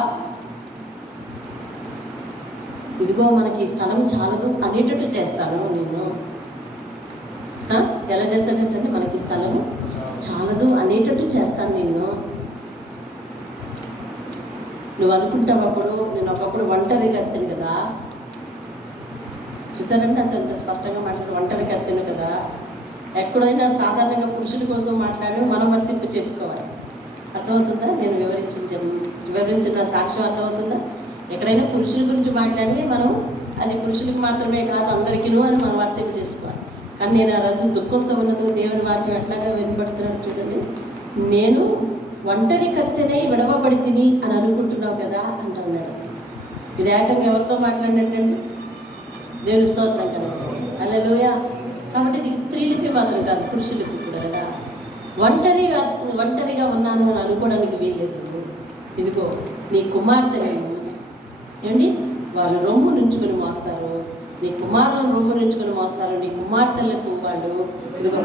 ఇదిగో మనకి ఈ స్థలం చాలదు అనేటట్టు చేస్తాను నేను. ఎలా చేస్తానంటే మనకి స్థలం చాలదు అనేటట్టు చేస్తాను నేను. నువ్వు అనుకుంటావు అప్పుడు నేను ఒకప్పుడు ఒంటరిగా ఎత్తాను కదా. చూసారంటే అంత స్పష్టంగా మాట్లాడు, ఒంటరిగా ఎత్తాను కదా. ఎక్కడైనా సాధారణంగా పురుషుల కోసం మాట్లాడి మనం వర్తింపు చేసుకోవాలి. అర్థమవుతుందా? నేను వివరించిన సాక్ష్యం అర్థమవుతుందా? ఎక్కడైనా పురుషుల గురించి మాట్లాడి మనం అది పురుషులకు మాత్రమే కాదు అందరికీ అని మనం వర్తింపు చేసుకోవాలి. కానీ నేను ఆ రోజు దుఃఖంతో ఉన్నది దేవుని వాక్యం ఎట్లాగా వినబడుతున్నాడు చూడండి. నేను ఒంటరి కత్తెనై విడవబడి తిని అని అనుకుంటున్నావు కదా అంటున్నాడు. ఇది ఏకంగా ఎవరితో మాట్లాడినట్టండి? దేవుని స్తోత్రం కదా. హల్లెలూయా. కాబట్టి ఇది స్త్రీలకి మాత్రం కాదు, పురుషులకి కూడా కదా. ఒంటరిగా ఉన్నాను అని అనుకోవడానికి వీల్లేదు. ఇదిగో నీ కుమార్తెని ఏమండి వాళ్ళు రొమ్ము నుంచుకొని మోస్తారు, నీ కుమారులను రొమ్ము నుంచుకొని మోస్తారు, నీ కుమార్తెలకు వాళ్ళు ఇదిగో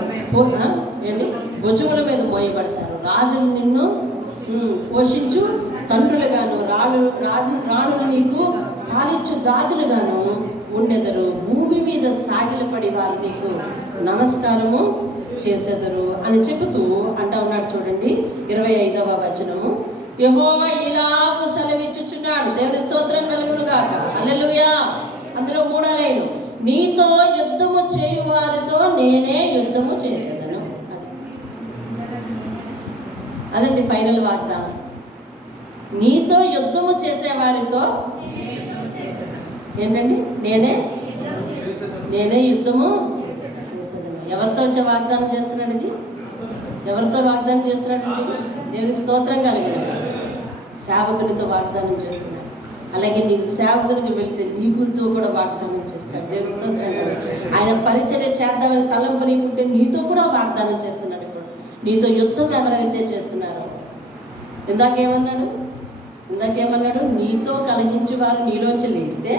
ఏంటి భుజముల మీద మోయబడతారు. రాజు నిన్ను పోషించు తండ్రులుగాను రాణులు నీకు పాలిచ్చు దాదులుగాను ఉండెదరు. భూమి మీద సాగిలపడి వారు నీకు నమస్కారము చేసెదరు అని చెబుతూ అంటా ఉన్నాడు చూడండి. 25వ వచనము. యెహోవా ఇలాగు సెలవిచ్చుచున్నాడు, దేవుని స్తోత్రం కలుగును గాక. హల్లెలూయా. అందులో 3వ లైను, నీతో యుద్ధము చేయు వారితో నేనే యుద్ధము చేసేదను. అదండి ఫైనల్ వాగ్దానం. నీతో యుద్ధము చేసేవారితో ఏంటండి నేనే యుద్ధము చేసేదను. ఎవరితో వచ్చే వాగ్దానం చేస్తున్నాడు? ఇది ఎవరితో వాగ్దానం చేస్తున్నాడు? దేవునికి స్తోత్రం కలిగిన సేవకునితో వాగ్దానం చేస్తున్నాడు. అలాగే నీకు సేవకునికి వెళ్తే నీ గురితో కూడా వాగ్దానం చేస్తాడు. దేవుని స్తోత్రం. ఆయన పరిచర్య చేద్దామని తలంపు నీకుంటే నీతో కూడా వాగ్దానం చేస్తున్నాడు. ఇప్పుడు నీతో యుద్ధం ఎవరైతే చేస్తున్నారో, ఇందాకేమన్నాడు? నీతో కలిగించి వారు నీలోంచి లేస్తే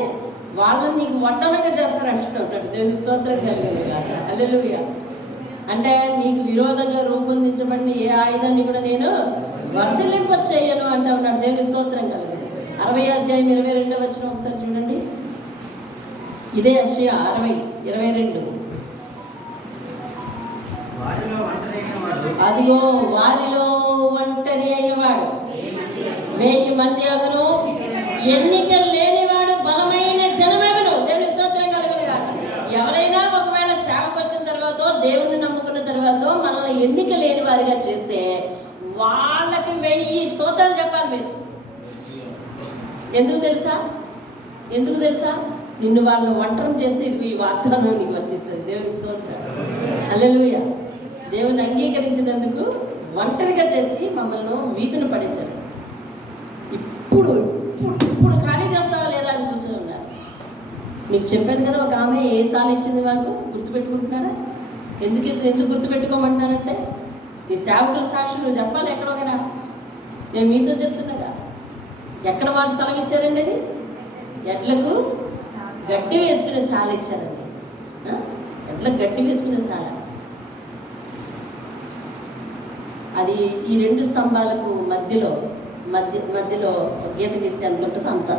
వాళ్ళని నీకు వడ్డనగా చేస్తారంటున్నాడు. దేవుని స్తోత్రం కలిగింది కాదు. హల్లెలూయా. అంటే నీకు విరోధంగా రూపొందించబడిన ఏ ఆయుధాన్ని కూడా నేను వర్ధిల్లింప చేయను అంటా ఉన్నాడు. దేవుని స్తోత్రం కలిగింది. 60వ అధ్యాయం 22వ వచనం ఒకసారి చూడండి. ఇదే యెషయా 60:22. అదిగో వారిలో ఒంటరి అయిన వాడు 1000 మంది అగును, ఎన్నిక లేనివాడు బలమైన జనమగును. దేవుని స్తోత్రం కలుగును గాక. ఎవరైనా ఒకవేళ సేవకు వచ్చిన తర్వాత, దేవుని నమ్ముకున్న తర్వాత మనల్ని ఎన్నిక లేని వారిగా చేస్తే వాళ్ళకి 1000 స్తోత్రాలు చెప్పాలి మీరు. ఎందుకు తెలుసా? నిన్ను వాళ్ళని ఒంటరి చేస్తే ఇది ఈ వాగ్దానం నీకు వర్తిస్తుంది. దేవుని స్తోత్రం. హల్లెలూయా. దేవుని అంగీకరించినందుకు ఒంటరిగా చేసి మమ్మల్ని వీధిని పడేశారు. ఇప్పుడు ఖాళీ చేస్తావా లేదా అని కూర్చొని ఉన్నారు. మీకు చెప్పాను కదా, ఒక ఆమె ఏ సాలు ఇచ్చింది వాళ్ళకు గుర్తుపెట్టుకుంటున్నారా? ఎందుకు గుర్తుపెట్టుకోమంటున్నారంటే నీ సేవకుల సాక్షి నువ్వు చెప్పాలి ఎక్కడొకడా. నేను మీతో చెప్తున్నాగా, ఎక్కడ వాళ్ళు స్థలం ఇచ్చారండి? అది ఎడ్లకు గడ్డి వేసుకునే సాల ఇచ్చారండి. ఎడ్లకు గడ్డి వేసుకునే సాల. అది ఈ 2 స్తంభాలకు మధ్యలో గీత గీస్తే ఎంత ఉంటుందో అంత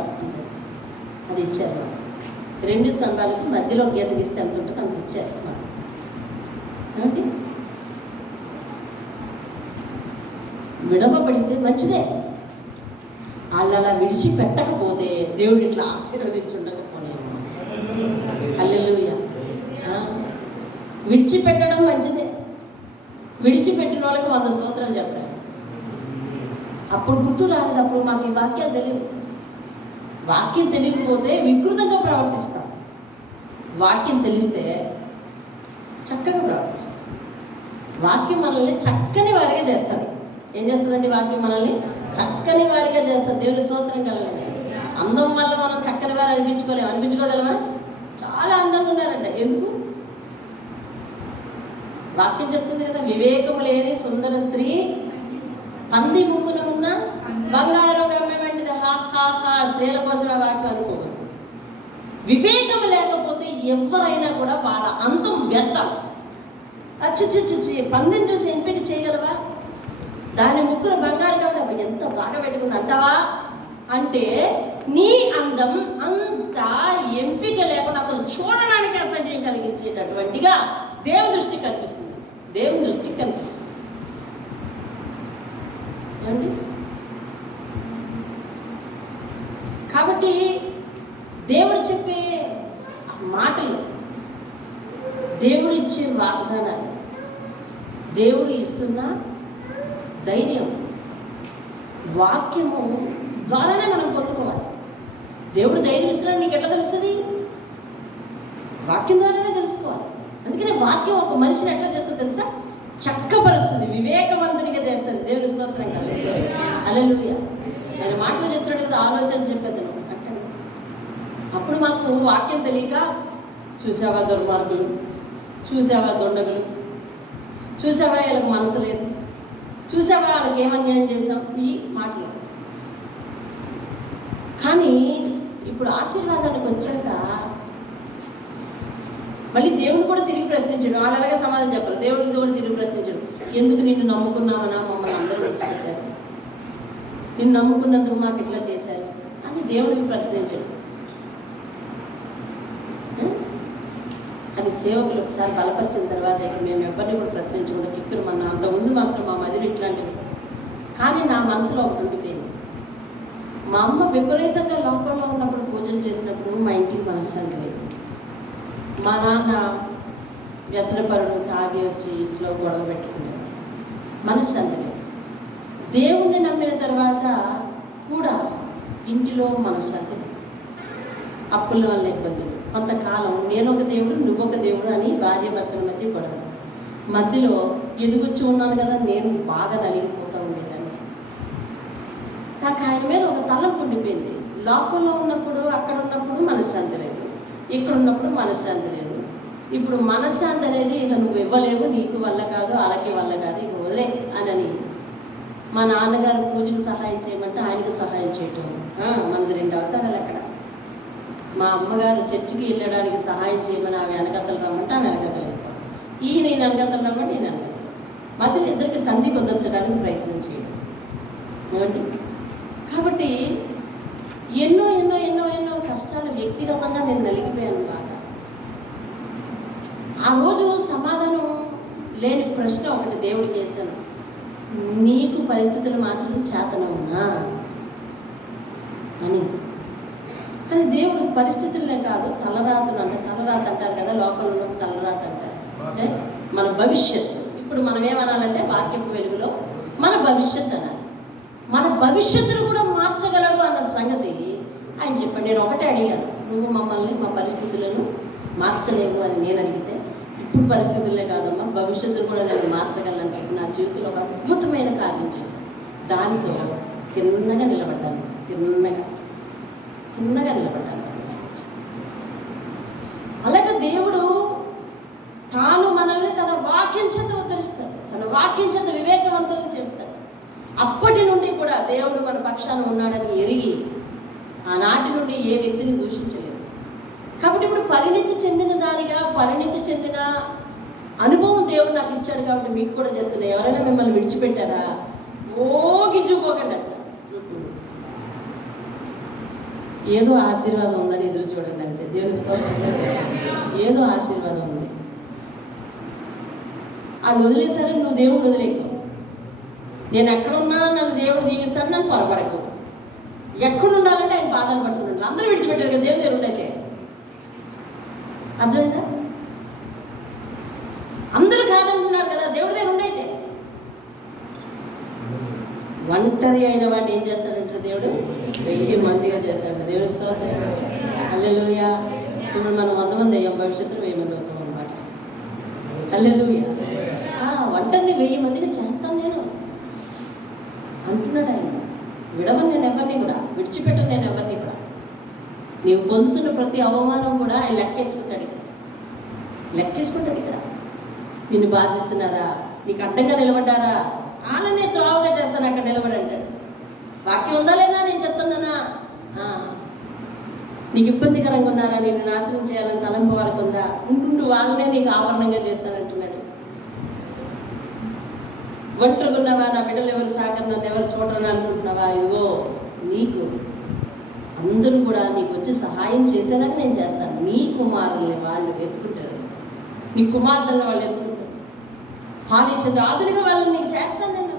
అది ఇచ్చారు. 2 స్తంభాలకు మధ్యలో గీత గీస్తే ఎంత ఉంటుందో అంత ఇచ్చారు. ఏమండి విడవబడితే మంచిదే. వాళ్ళు అలా విడిచిపెట్టకపోతే దేవుడు ఇట్లా ఆశీర్వదించుండకపోనే. హల్లెలూయా. విడిచిపెట్టడం మంచిదే. విడిచిపెట్టిన వాళ్ళకి 100 స్తోత్రాలు చెప్పారు. అప్పుడు గుర్తు రాలేదు. అప్పుడు మాకు ఈ వాక్యాలు తెలియదు. వాక్యం తెలియకపోతే వికృతంగా ప్రవర్తిస్తాం. వాక్యం తెలిస్తే చక్కగా ప్రవర్తిస్తాం. వాక్యం మనల్ని చక్కని వారిగా చేస్తారు. ఏం చేస్తుందండి? వాక్యం మనల్ని చక్కని వారిగా చేస్తారు. దేవుని స్తోత్రం కలగండి. అందం వల్ల మనం చక్కని వారు అనిపించుకోగలమా? చాలా అందంగా ఉన్నారంట. ఎందుకు? వాక్యం చెప్తుంది కదా, వివేకము లేని సుందర స్త్రీ పంది ముక్కున ఉన్న బంగారం గమ్మె వంటిది. స్త్రీల కోసం ఆ వాక్యం అనుకోవద్దు. వివేకం లేకపోతే ఎవరైనా కూడా వాళ్ళ అందం వ్యర్థం. పందిని చూసి ఎంపిక చేయగలవా? దాని ముక్కున బంగారు కాబట్టి ఎంత బాగా పెట్టుకుని అంటావా అంటే నీ అందం అంతా ఎంపిక లేకుండా అసలు చూడడానికి అసహ్యం కలిగించేటటువంటిగా దేవుని దృష్టికి కనిపిస్తుంది. ఏమండి? కాబట్టి దేవుడు చెప్పే మాటలు, దేవుడు ఇచ్చే వాగ్దానాలు, దేవుడు ఇస్తున్న ధైర్యం, వాక్యము ద్వారానే మనం పొందుకోవాలి. దేవుడు ధైర్యం ఇస్తున్నాడు నీకు ఎట్లా తెలుస్తుంది? వాక్యం ద్వారానే తెలుసుకోవాలి. అందుకనే వాక్యం ఒక మనిషిని ఎట్లా చేస్తుంది తెలుసా? చక్కపరుస్తుంది, వివేకవంతునిగా చేస్తుంది. దేవుని స్తోత్రం కలుగుతుంది. హల్లెలూయా. ఆయన మాటలు చెప్తాడు కదా, ఆలోచన చెప్పేది అంటే అప్పుడు మాకు వాక్యం తెలియక చూసావా దుర్మార్గులు, చూసావా దొండగులు, చూసావా వీళ్ళకి మనసు లేదు, చూసావా వాళ్ళకి ఏమన్యాయం చేసాం, ఈ మాటలు. కానీ ఇప్పుడు ఆశీర్వాదానికి వచ్చాక మళ్ళీ దేవుడు కూడా తిరిగి ప్రశ్నించాడు. వాళ్ళు అలాగే సమాధానం చెప్పారు. దేవుడికి కూడా తిరిగి ప్రశ్నించాడు. ఎందుకు నిన్ను నమ్ముకున్నామన్నా మమ్మల్ని అందరూ విడిచిపెట్టారు, నిన్ను నమ్ముకున్నందుకు మాకు ఎట్లా చేశారు అని దేవుడికి ప్రశ్నించాడు. కానీ సేవకులు ఒకసారి బలపరిచిన తర్వాత మేము ఎవరిని కూడా ప్రశ్నించకుండా కిక్కులు మన అంతకుముందు మాత్రం మా మదిలి ఇట్లాంటివి. కానీ నా మనసులో ఒకటి ఉండిపోయింది. మా అమ్మ విపరీతంగా లోకంలో ఉన్నప్పుడు పూజలు చేసినప్పుడు మా ఇంటికి మనశ్శాంతి లేదు. మా నాన్న వ్యసనపరుడు, తాగి వచ్చి ఇంట్లో గొడవ పెట్టుకునేవారు, మనశ్శాంతి లేదు. దేవుణ్ణి నమ్మిన తర్వాత కూడా ఇంటిలో మనశ్శాంతి లేదు. అప్పుల వల్ల ఇబ్బందులు, కొంతకాలం నేను ఒక దేవుడు నువ్వు ఒక దేవుడు అని భార్య భర్తల మధ్య గొడవ. మధ్యలో ఎదుగొచ్చి ఉన్నాను కదా, నేను బాగా నలిగిపోతూ ఉండేదాన్ని. నాకు ఆయన మీద ఒక తలంపు ఉండిపోయింది. లోకంలో ఉన్నప్పుడు అక్కడ ఉన్నప్పుడు మనశ్శాంతి లేదు, ఇక్కడ ఉన్నప్పుడు మనశ్శాంతి లేదు. ఇప్పుడు మనశ్శాంతి అనేది ఇక నువ్వు ఇవ్వలేవు, నీకు వల్ల కాదు, వాళ్ళకి వల్ల కాదు, ఇక వదిలే అని మా నాన్నగారు పూజకు సహాయం చేయమంటే ఆయనకు సహాయం చేయటం. మనది 2 అవతారాలు అక్కడ. మా అమ్మగారు చర్చికి వెళ్ళడానికి సహాయం చేయమని ఆమె వెనకతలు రమ్మంటే ఆమె వెనకతలు వెళ్తాం, ఈయన వెనకతలు రమ్మంటే ఈయన వెనకతలు. మధ్యలో ఇద్దరికి సంధి కుదర్చడానికి ప్రయత్నం చేయడం. ఏమండి? కాబట్టి ఎన్నో ఎన్నో ఎన్నో ఎన్నో కష్టాలు వ్యక్తిగతంగా నేను నలిగిపోయాను బాగా. ఆ రోజు సమాధానం లేని ప్రశ్న ఒకటి దేవుడికి వేశాను. నీకు పరిస్థితులు మార్చడం చేతనవునా అని. కానీ దేవుడు పరిస్థితులనే కాదు, తలరాతను అంటే తలరాత అంటారు కదా, లోపల ఉన్నప్పుడు తలరాత అంటారు. అంటే మన భవిష్యత్తు. ఇప్పుడు మనం ఏమనాలంటే వాక్యపు వెలుగులో మన భవిష్యత్తు అనాలి. మన భవిష్యత్తును కూడా మార్చగలడు అన్న సంగతి ఆయన చెప్పండి. నేను ఒకటే అడిగాను, నువ్వు మమ్మల్ని మా పరిస్థితులను మార్చలేవు అని నేను అడిగితే, ఇప్పుడు పరిస్థితులే కాదమ్మా భవిష్యత్తును కూడా నేను మార్చగలను చెప్పి నా జీవితంలో ఒక అద్భుతమైన కార్యం చేశాను. దానితో తిన్నగా నిలబడ్డాను, తిన్నగా నిలబడ్డాను. అలాగే దేవుడు తాను మనల్ని తన వాక్యం చేత ఉద్ధరిస్తాడు, తన వాక్యం చేత వివేకవంతులను చేస్తాడు. అప్పటి నుండి కూడా దేవుడు మన పక్షాన ఉన్నాడని ఎరిగి ఆనాటి నుండి ఏ వ్యక్తిని దూషించలేదు. కాబట్టి ఇప్పుడు పరిణితి చెందిన దానిగా, పరిణితి చెందిన అనుభవం దేవుడు నాకు ఇచ్చాడు. కాబట్టి మీకు కూడా చెప్తున్నా, ఎవరైనా మిమ్మల్ని విడిచిపెట్టారా గిజ్జుకోకండి. ఏదో ఆశీర్వాదం ఉందని ఎదురు చూడండి అంతే. దేవుని స్తోత్రం. ఏదో ఆశీర్వాదం ఉంది. వాళ్ళు వదిలేసరి నువ్వు దేవుడు వదిలేకు. నేను ఎక్కడున్నా నన్ను దేవుడు దీవిస్తాను, నన్ను పొరపడకు. ఎక్కడుండాలంటే ఆయన పాదాలు పట్టుకున్నాడు. అందరూ విడిచిపెట్టారు కదా దేవుడు దేవుడు అయితే. అర్థమైందా? అందరూ కాదంటున్నారు కదా దేవుడి దగ్గర ఉండైతే. ఒంటరి అయిన వాడిని ఏం చేస్తాడంటే దేవుడు 1000 మందిగా చేస్తాడు. దేవుని స్తోత్రం. హల్లెలూయా. ఇప్పుడు మనం 100 మంది అయ్యాం, భవిష్యత్తులో 1000 మంది అవుతాం అన్నమాట. హల్లెలూయా. ఒంటరిని 1000 మందిగా చేస్తాను నేను అంటున్నాడు ఆయన. విడవని నేను ఎవరిని కూడా, విడిచిపెట్టను నేను ఎవరిని కూడా. నీవు పొందుతున్న ప్రతి అవమానం కూడా ఆయన లెక్కేసుకుంటాడు ఇక్కడ. నిన్ను బాధిస్తున్నారా, నీకు అడ్డంగా నిలబడ్డారా, ఆననే త్రోవగా చేస్తాను అక్కడ నిలబడి అంటాడు. వాక్యం ఉందా లేదా నేను చెప్తున్నానా? నీకు ఇబ్బందికరంగా ఉన్నారా, నేను నాశనం చేయాలని తలంపు వాళ్ళకు ఉందా, ఉంటుండు వాళ్ళనే నీకు ఆభరణంగా చేస్తానంటున్నాడు. ఒంటరిగున్నావా, నా బిడ్డలు ఎవరు సాకరు, నన్ను ఎవరు చూడరని అనుకుంటున్నావా? ఇదిగో నీకు అందరూ కూడా నీకు వచ్చి సహాయం చేసేలాగా నేను చేస్తాను. నీ కుమారుల్ని వాళ్ళు ఎత్తుకుంటారు, నీ కుమార్తెలను వాళ్ళు ఎత్తుకుంటారు, పాలించే దాదులుగా వాళ్ళని నీకు చేస్తాను నేను.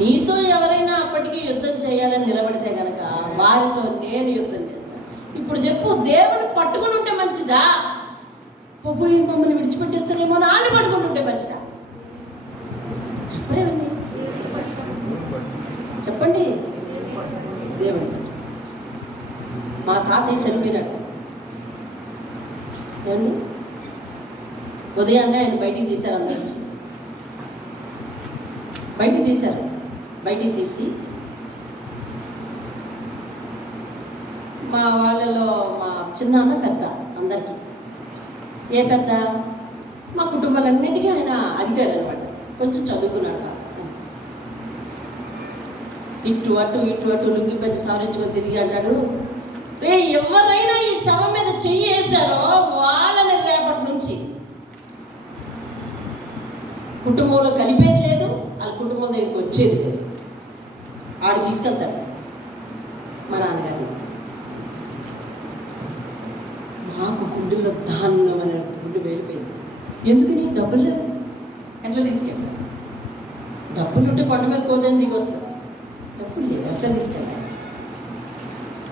నీతో ఎవరైనా అప్పటికీ యుద్ధం చేయాలని నిలబడితే కనుక వారితో నేను యుద్ధం చేస్తాను. ఇప్పుడు చెప్పు, దేవుడు పట్టుకుని ఉంటే మంచిదా, పోయి మమ్మల్ని విడిచిపెట్టేస్తారేమో అని వాళ్ళు పట్టుకుంటుంటే మంచిదా? చెప్పండి. దేవుడు మా తాతయ్య చనిపోయినాడు. ఏమండి, ఉదయాన్నే ఆయన బయటికి తీశారు, అందరూ వచ్చి బయటికి తీశారు. బయటికి తీసి మా వాళ్ళలో మా చిన్నాన్న పెద్ద అందరికీ. ఏ పెద్ద? మా కుటుంబాలన్నిటికీ ఆయన అధికారి అనమాట. కొంచెం చదువుకున్నాడు. ఇటు అటు లుంగి పెంచి సవరించుకొని తిరిగి అంటాడు, రే ఎవరైనా ఈ సభ మీద చెయ్యి వేశారో వాళ్ళని రేపటి నుంచి కుటుంబంలో కలిపేది లేదు, వాళ్ళ కుటుంబం దగ్గరికి వచ్చేది లేదు. ఆడు తీసుకెళ్తాడు మా నాన్నగారిని. నాకు గుండెల్లో దాన్నం అనే గుండె వెళ్ళిపోయింది. ఎందుకని? డబ్బులు లేవు, ఎట్లా తీసుకెళ్ళాలి? డబ్బులు ఉంటే కొండ మీద పోదని దిగి వస్తారు, డబ్బులు లేదు, ఎట్లా తీసుకెళ్ళాలి?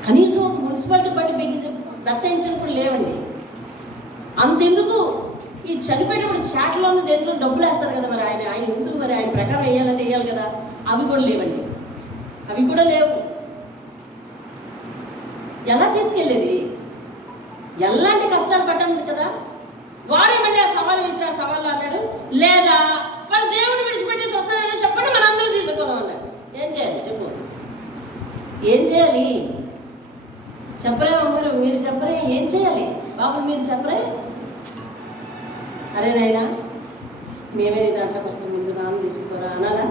కనీసం ఒక మున్సిపాలిటీ బట్టి బెత్తాయించినప్పుడు లేవండి. అంతెందుకు ఈ చనిపోయేటప్పుడు చాట్లో ఉన్న దేంట్లో డబ్బులు వేస్తారు కదా, మరి ఆయన ఎందుకు మరి ఆయన ప్రకారం వేయాలంటే వేయాలి కదా, అవి కూడా లేవండి, అవి కూడా లేవు. ఎలా తీసుకెళ్ళేది? ఎలాంటి కష్టాలు పడ్డాము కదా. వాడే మళ్ళీ ఆ సవాలు వేసిన సవాళ్ళు అన్నాడు, లేదా వాళ్ళు దేవుడిని విడిచిపెట్టేసి వస్తానని చెప్పండి, మన అందరూ తీసుకుపోదాం అన్నాడు. ఏం చేయాలి చెప్పు? ఏం చేయాలి చెప్పరే అమ్మరు, మీరు చెప్పరే, ఏం చేయాలి బాబు మీరు చెప్పరే? అరే నాయనా మేమే నీ దాంట్లోకి వస్తాం, ముందు నాన్న తీసుకురా అనాలా?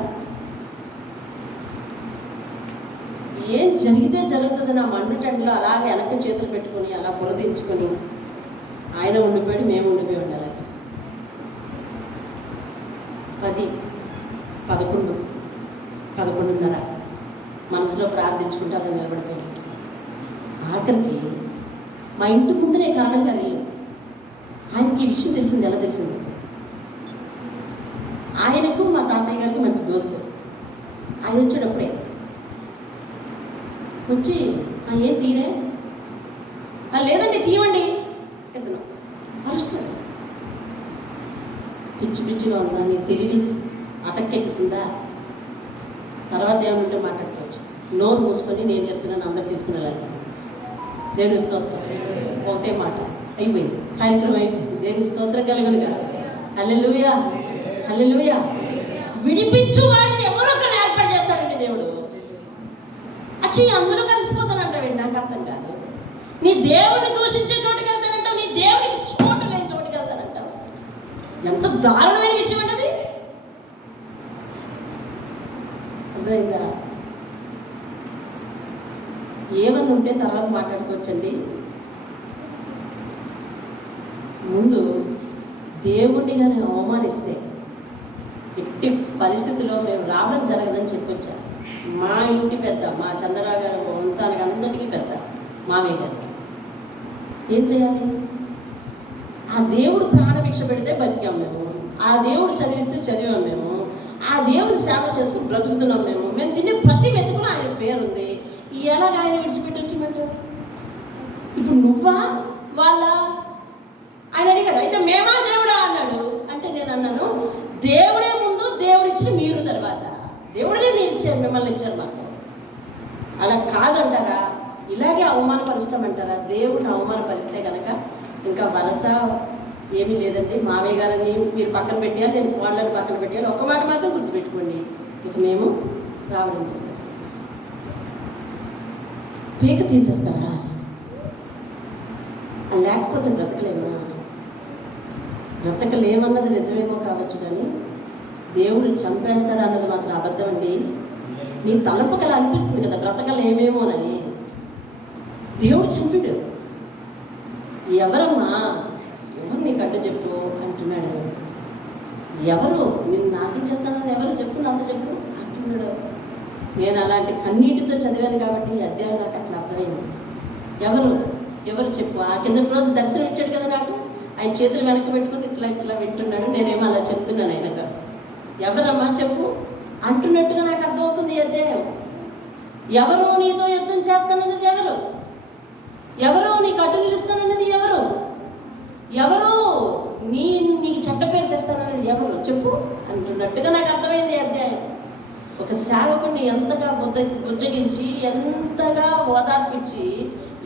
ఏం జరిగితే జరుగుతుంది నా మండుటంలో అలాగే వెనక చేతులు పెట్టుకొని అలా పురదించుకొని ఆయన ఉండిపోయాడు, మేము ఉండిపోయి ఉండాలి. 10, 11, 11:30 మనసులో ప్రార్థించుకుంటే అలా నిలబడిపోయింది. ఆఖరికి మా ఇంటి ముందునే కారణంగా ఇల్లు. ఆయనకి ఈ విషయం తెలిసింది. ఎలా తెలిసింది? ఆయనకు మా తాతయ్య గారికి మంచి దోస్తు. ఆయన వచ్చేటప్పుడే వచ్చి ఏం తీరే? లేదండి తీయండి ఎత్తున అరుస్తాడు. పిచ్చిగా ఉందా? నీ తెలివి అటక్కెక్కుతుందా? తర్వాత ఏమంటే మాట్లాడుకోవచ్చు. నోరు మూసుకొని నేను చెప్తున్నాను అందరు తీసుకుని వెళ్ళాలి. దేవుని స్తోత్రం. ఒకటే మాట అయిపోయింది, కార్యక్రమం అయిపోయింది. దేవుని స్తోత్రం కలుగునుగా. హల్లెలూయా, హల్లెలూయా. విడిపించు వాడిని ఎవరో ఒకరు ఏర్పాటు చేస్తాడండి దేవుడు. అచ్చి అందరూ కలిసిపోతానంటావండి, నాకు అర్థం కాదు. నీ దేవుడిని దూషించే చోటుకి వెళ్తానంటావు, నీ దేవుడికి చోటు లేని చోటుకి వెళ్తానంటావు. ఎంత దారుణమైన విషయం అన్నది. అర్థమైందా? ఏమని ఉంటే తర్వాత మాట్లాడుకోవచ్చండి. ముందు దేవుడిని కానీ అవమానిస్తే ఎట్టి పరిస్థితుల్లో మేము రావడం జరగదని చెప్పొచ్చా. మా ఇంటి పెద్ద, మా చంద్రరావు గారు వంశానికి అందరికీ పెద్ద మామయ్య గారికి ఏం చేయాలి? ఆ దేవుడు ప్రాణభిక్ష పెడితే బతికాం మేము, ఆ దేవుడు చదివిస్తే చదివాం మేము, ఆ దేవుడి సేవ చేసుకుని బ్రతుకుతున్నాం మేము. మేము తినే ప్రతి మెతుకులో ఆయన పేరుంది. ఎలాగ ఆయన విడిచిపెట్టి వచ్చినట్టు? ఇప్పుడు నువ్వా వాళ్ళ? ఆయన అడిగాడు, అయితే మేమా దేవుడా అన్నాడు. అంటే నేను అన్నాను, దేవుడే ముందు, దేవుడిచ్చిన మీరు తర్వాత. దేవుడినే మీరు ఇచ్చారు, మిమ్మల్ని ఇచ్చారు మాకు. అలా కాదంటారా? ఇలాగే అవమానపరుస్తామంటారా? దేవుడిని అవమానపరిస్తే కనుక ఇంకా వలస ఏమీ లేదండి. మామయ్య గారిని మీరు పక్కన పెట్టారు, నేను వాళ్ళని పక్కన పెట్టాను. ఒక మాట మాత్రం గుర్తుపెట్టుకోండి, ఇక మేము రావడం పీక తీసేస్తారా? లేకపోతే బ్రతకలేమా? బ్రతకలేమన్నది నిజమేమో కావచ్చు, కానీ దేవుడు చంపేస్తాడు అన్నది మాత్రం అబద్ధం అండి. నీ తలపకలా అనిపిస్తుంది కదా బ్రతకలేమేమోనని. దేవుడు చంపాడు. ఎవరమ్మా, ఎవరు నీకు అడ్డు చెప్పు అంటున్నాడు. ఎవరు నిన్ను నాశనం చేస్తానని ఎవరు చెప్పు, నాతో చెప్పు అంటున్నాడు. నేను అలాంటి కన్నీటితో చదివాను కాబట్టి ఈ అధ్యాయం నాకు అట్లా అర్థమైంది. ఎవరు చెప్పు. ఆ కింద రోజు దర్శనం ఇచ్చాడు కదా నాకు, ఆయన చేతులు వెనక్కి పెట్టుకుని ఇట్లా వింటున్నాడు. నేనేమో అలా చెప్తున్నాను ఆయన. ఎవరమ్మా చెప్పు అంటున్నట్టుగా నాకు అర్థమవుతుంది ఈ అధ్యాయం. ఎవరు నీతో యుద్ధం చేస్తానన్నది ఎవరు? ఎవరు నీకు అడ్డు నిలుస్తానన్నది ఎవరు? ఎవరు నీకు చెడ్డ పేరు తెస్తానన్నది ఎవరు చెప్పు అంటున్నట్టుగా నాకు అర్థమైంది ఈ అధ్యాయం. ఒక సేవకుడిని ఎంతగా బుజ్జగించి, ఎంతగా ఓదార్పించి,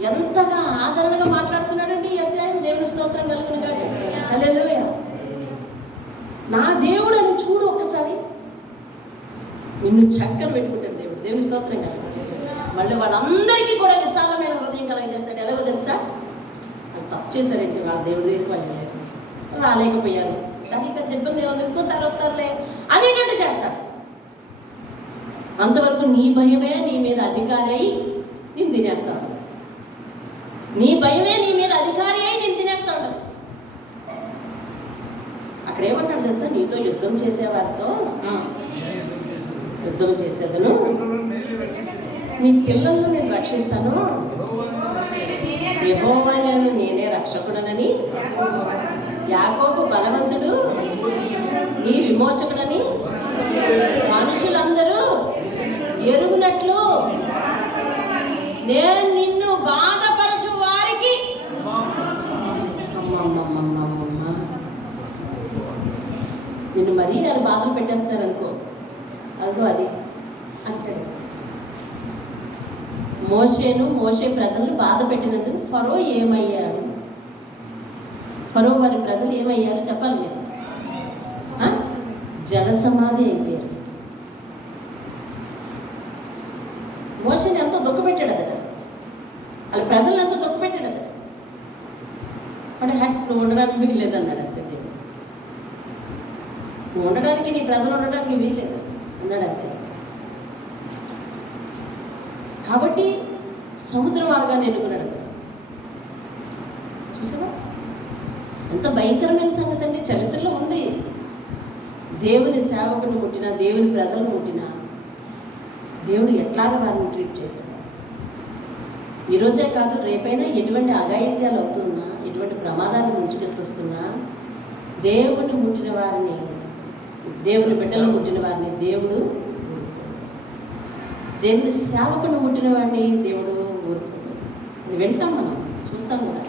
ఎంతగా ఆదరణగా మాట్లాడుతున్నాడండి ఈ అధ్యాయం. దేవుని స్తోత్రం కలుగునుగాక. హల్లెలూయా. నా దేవుడు అని చూడు ఒక్కసారి. నిన్ను చక్కర పెట్టుకుంటాడు దేవుడు. దేవుని స్తోత్రం కలగ. మళ్ళీ వాళ్ళందరికీ కూడా విశాలమైన హృదయం కలగజేస్తాడు. ఎలాగో తెలుసా? వాళ్ళు తప్పు చేశారేంటి, వాళ్ళ దేవుడి దగ్గరికి వెళ్ళలేదు, రాలేకపోయారు, దానికి పెద్ద ఇబ్బంది ఏమన్నా, ఇంకోసారి వస్తారులే అనేటట్టు చేస్తారు. అంతవరకు నీ భయమే నీ మీద అధికారి అయి నేను తినేస్తా ఉంటాను. నీ భయమే నీ మీద అధికారి అయి నేను తినేస్తా ఉంటాను. అక్కడ ఏమంటాడు తెలుసా? నీతో యుద్ధం చేసేవారితో యుద్ధం చేసేదను, నీ పిల్లలను నేను రక్షిస్తాను, యెహోవాను నేనే రక్షకుడనని, యాకోబు బలవంతుడు నీ విమోచకుడని మనుషులందరూ ఎరుగునట్లు నేను నిన్ను బాధపరచు వారికి. నిన్ను మరీ నేను బాధలు పెట్టేస్తారనుకో, అదిగో అది అంటాడు. మోషే ప్రజలను బాధ పెట్టినందుకు ఫరో ఏమయ్యాడు? ఫరో వారి ప్రజలు ఏమయ్యారు చెప్పాలి మీరు? జలసమాధి అయిపోయారు. మోషేని ఎంతో దుఃఖపెట్టాడు కదా, వాళ్ళ ప్రజలను ఎంతో దుఃఖపెట్టాడు కదా. అంటే నువ్వు ఉండడానికి వీల్లేదన్నాడు అంతే దేవుడు. నువ్వు ఉండడానికి, నీ ప్రజలు ఉండడానికి వీల్లేదు అన్నాడు అంతే. కాబట్టి సముద్ర మార్గాన్ని ఎన్నుకున్నాడు. చూసావా ఎంత భయంకరమైన సంగతి అండి, చరిత్రలో ఉంది. దేవుని సేవకుని ముట్టినా, దేవుని ప్రజలను ముట్టినా దేవుడు ఎట్లాగా వారిని ట్రీట్ చేశాడు. ఈరోజే కాదు, రేపైనా ఎటువంటి అఘాయిత్యాలు అవుతున్నా, ఎటువంటి ప్రమాదాన్ని ముంచుకెత్తుస్తున్నా, దేవుని ముట్టిన వారిని, దేవుని బిడ్డలు ముట్టిన వారిని దేవుడు, దేవుని సేవకుని ముట్టిన వాడిని దేవుడు ఊరుకుంటాడు. ఇది వింటాం, మనం చూస్తాం కూడా.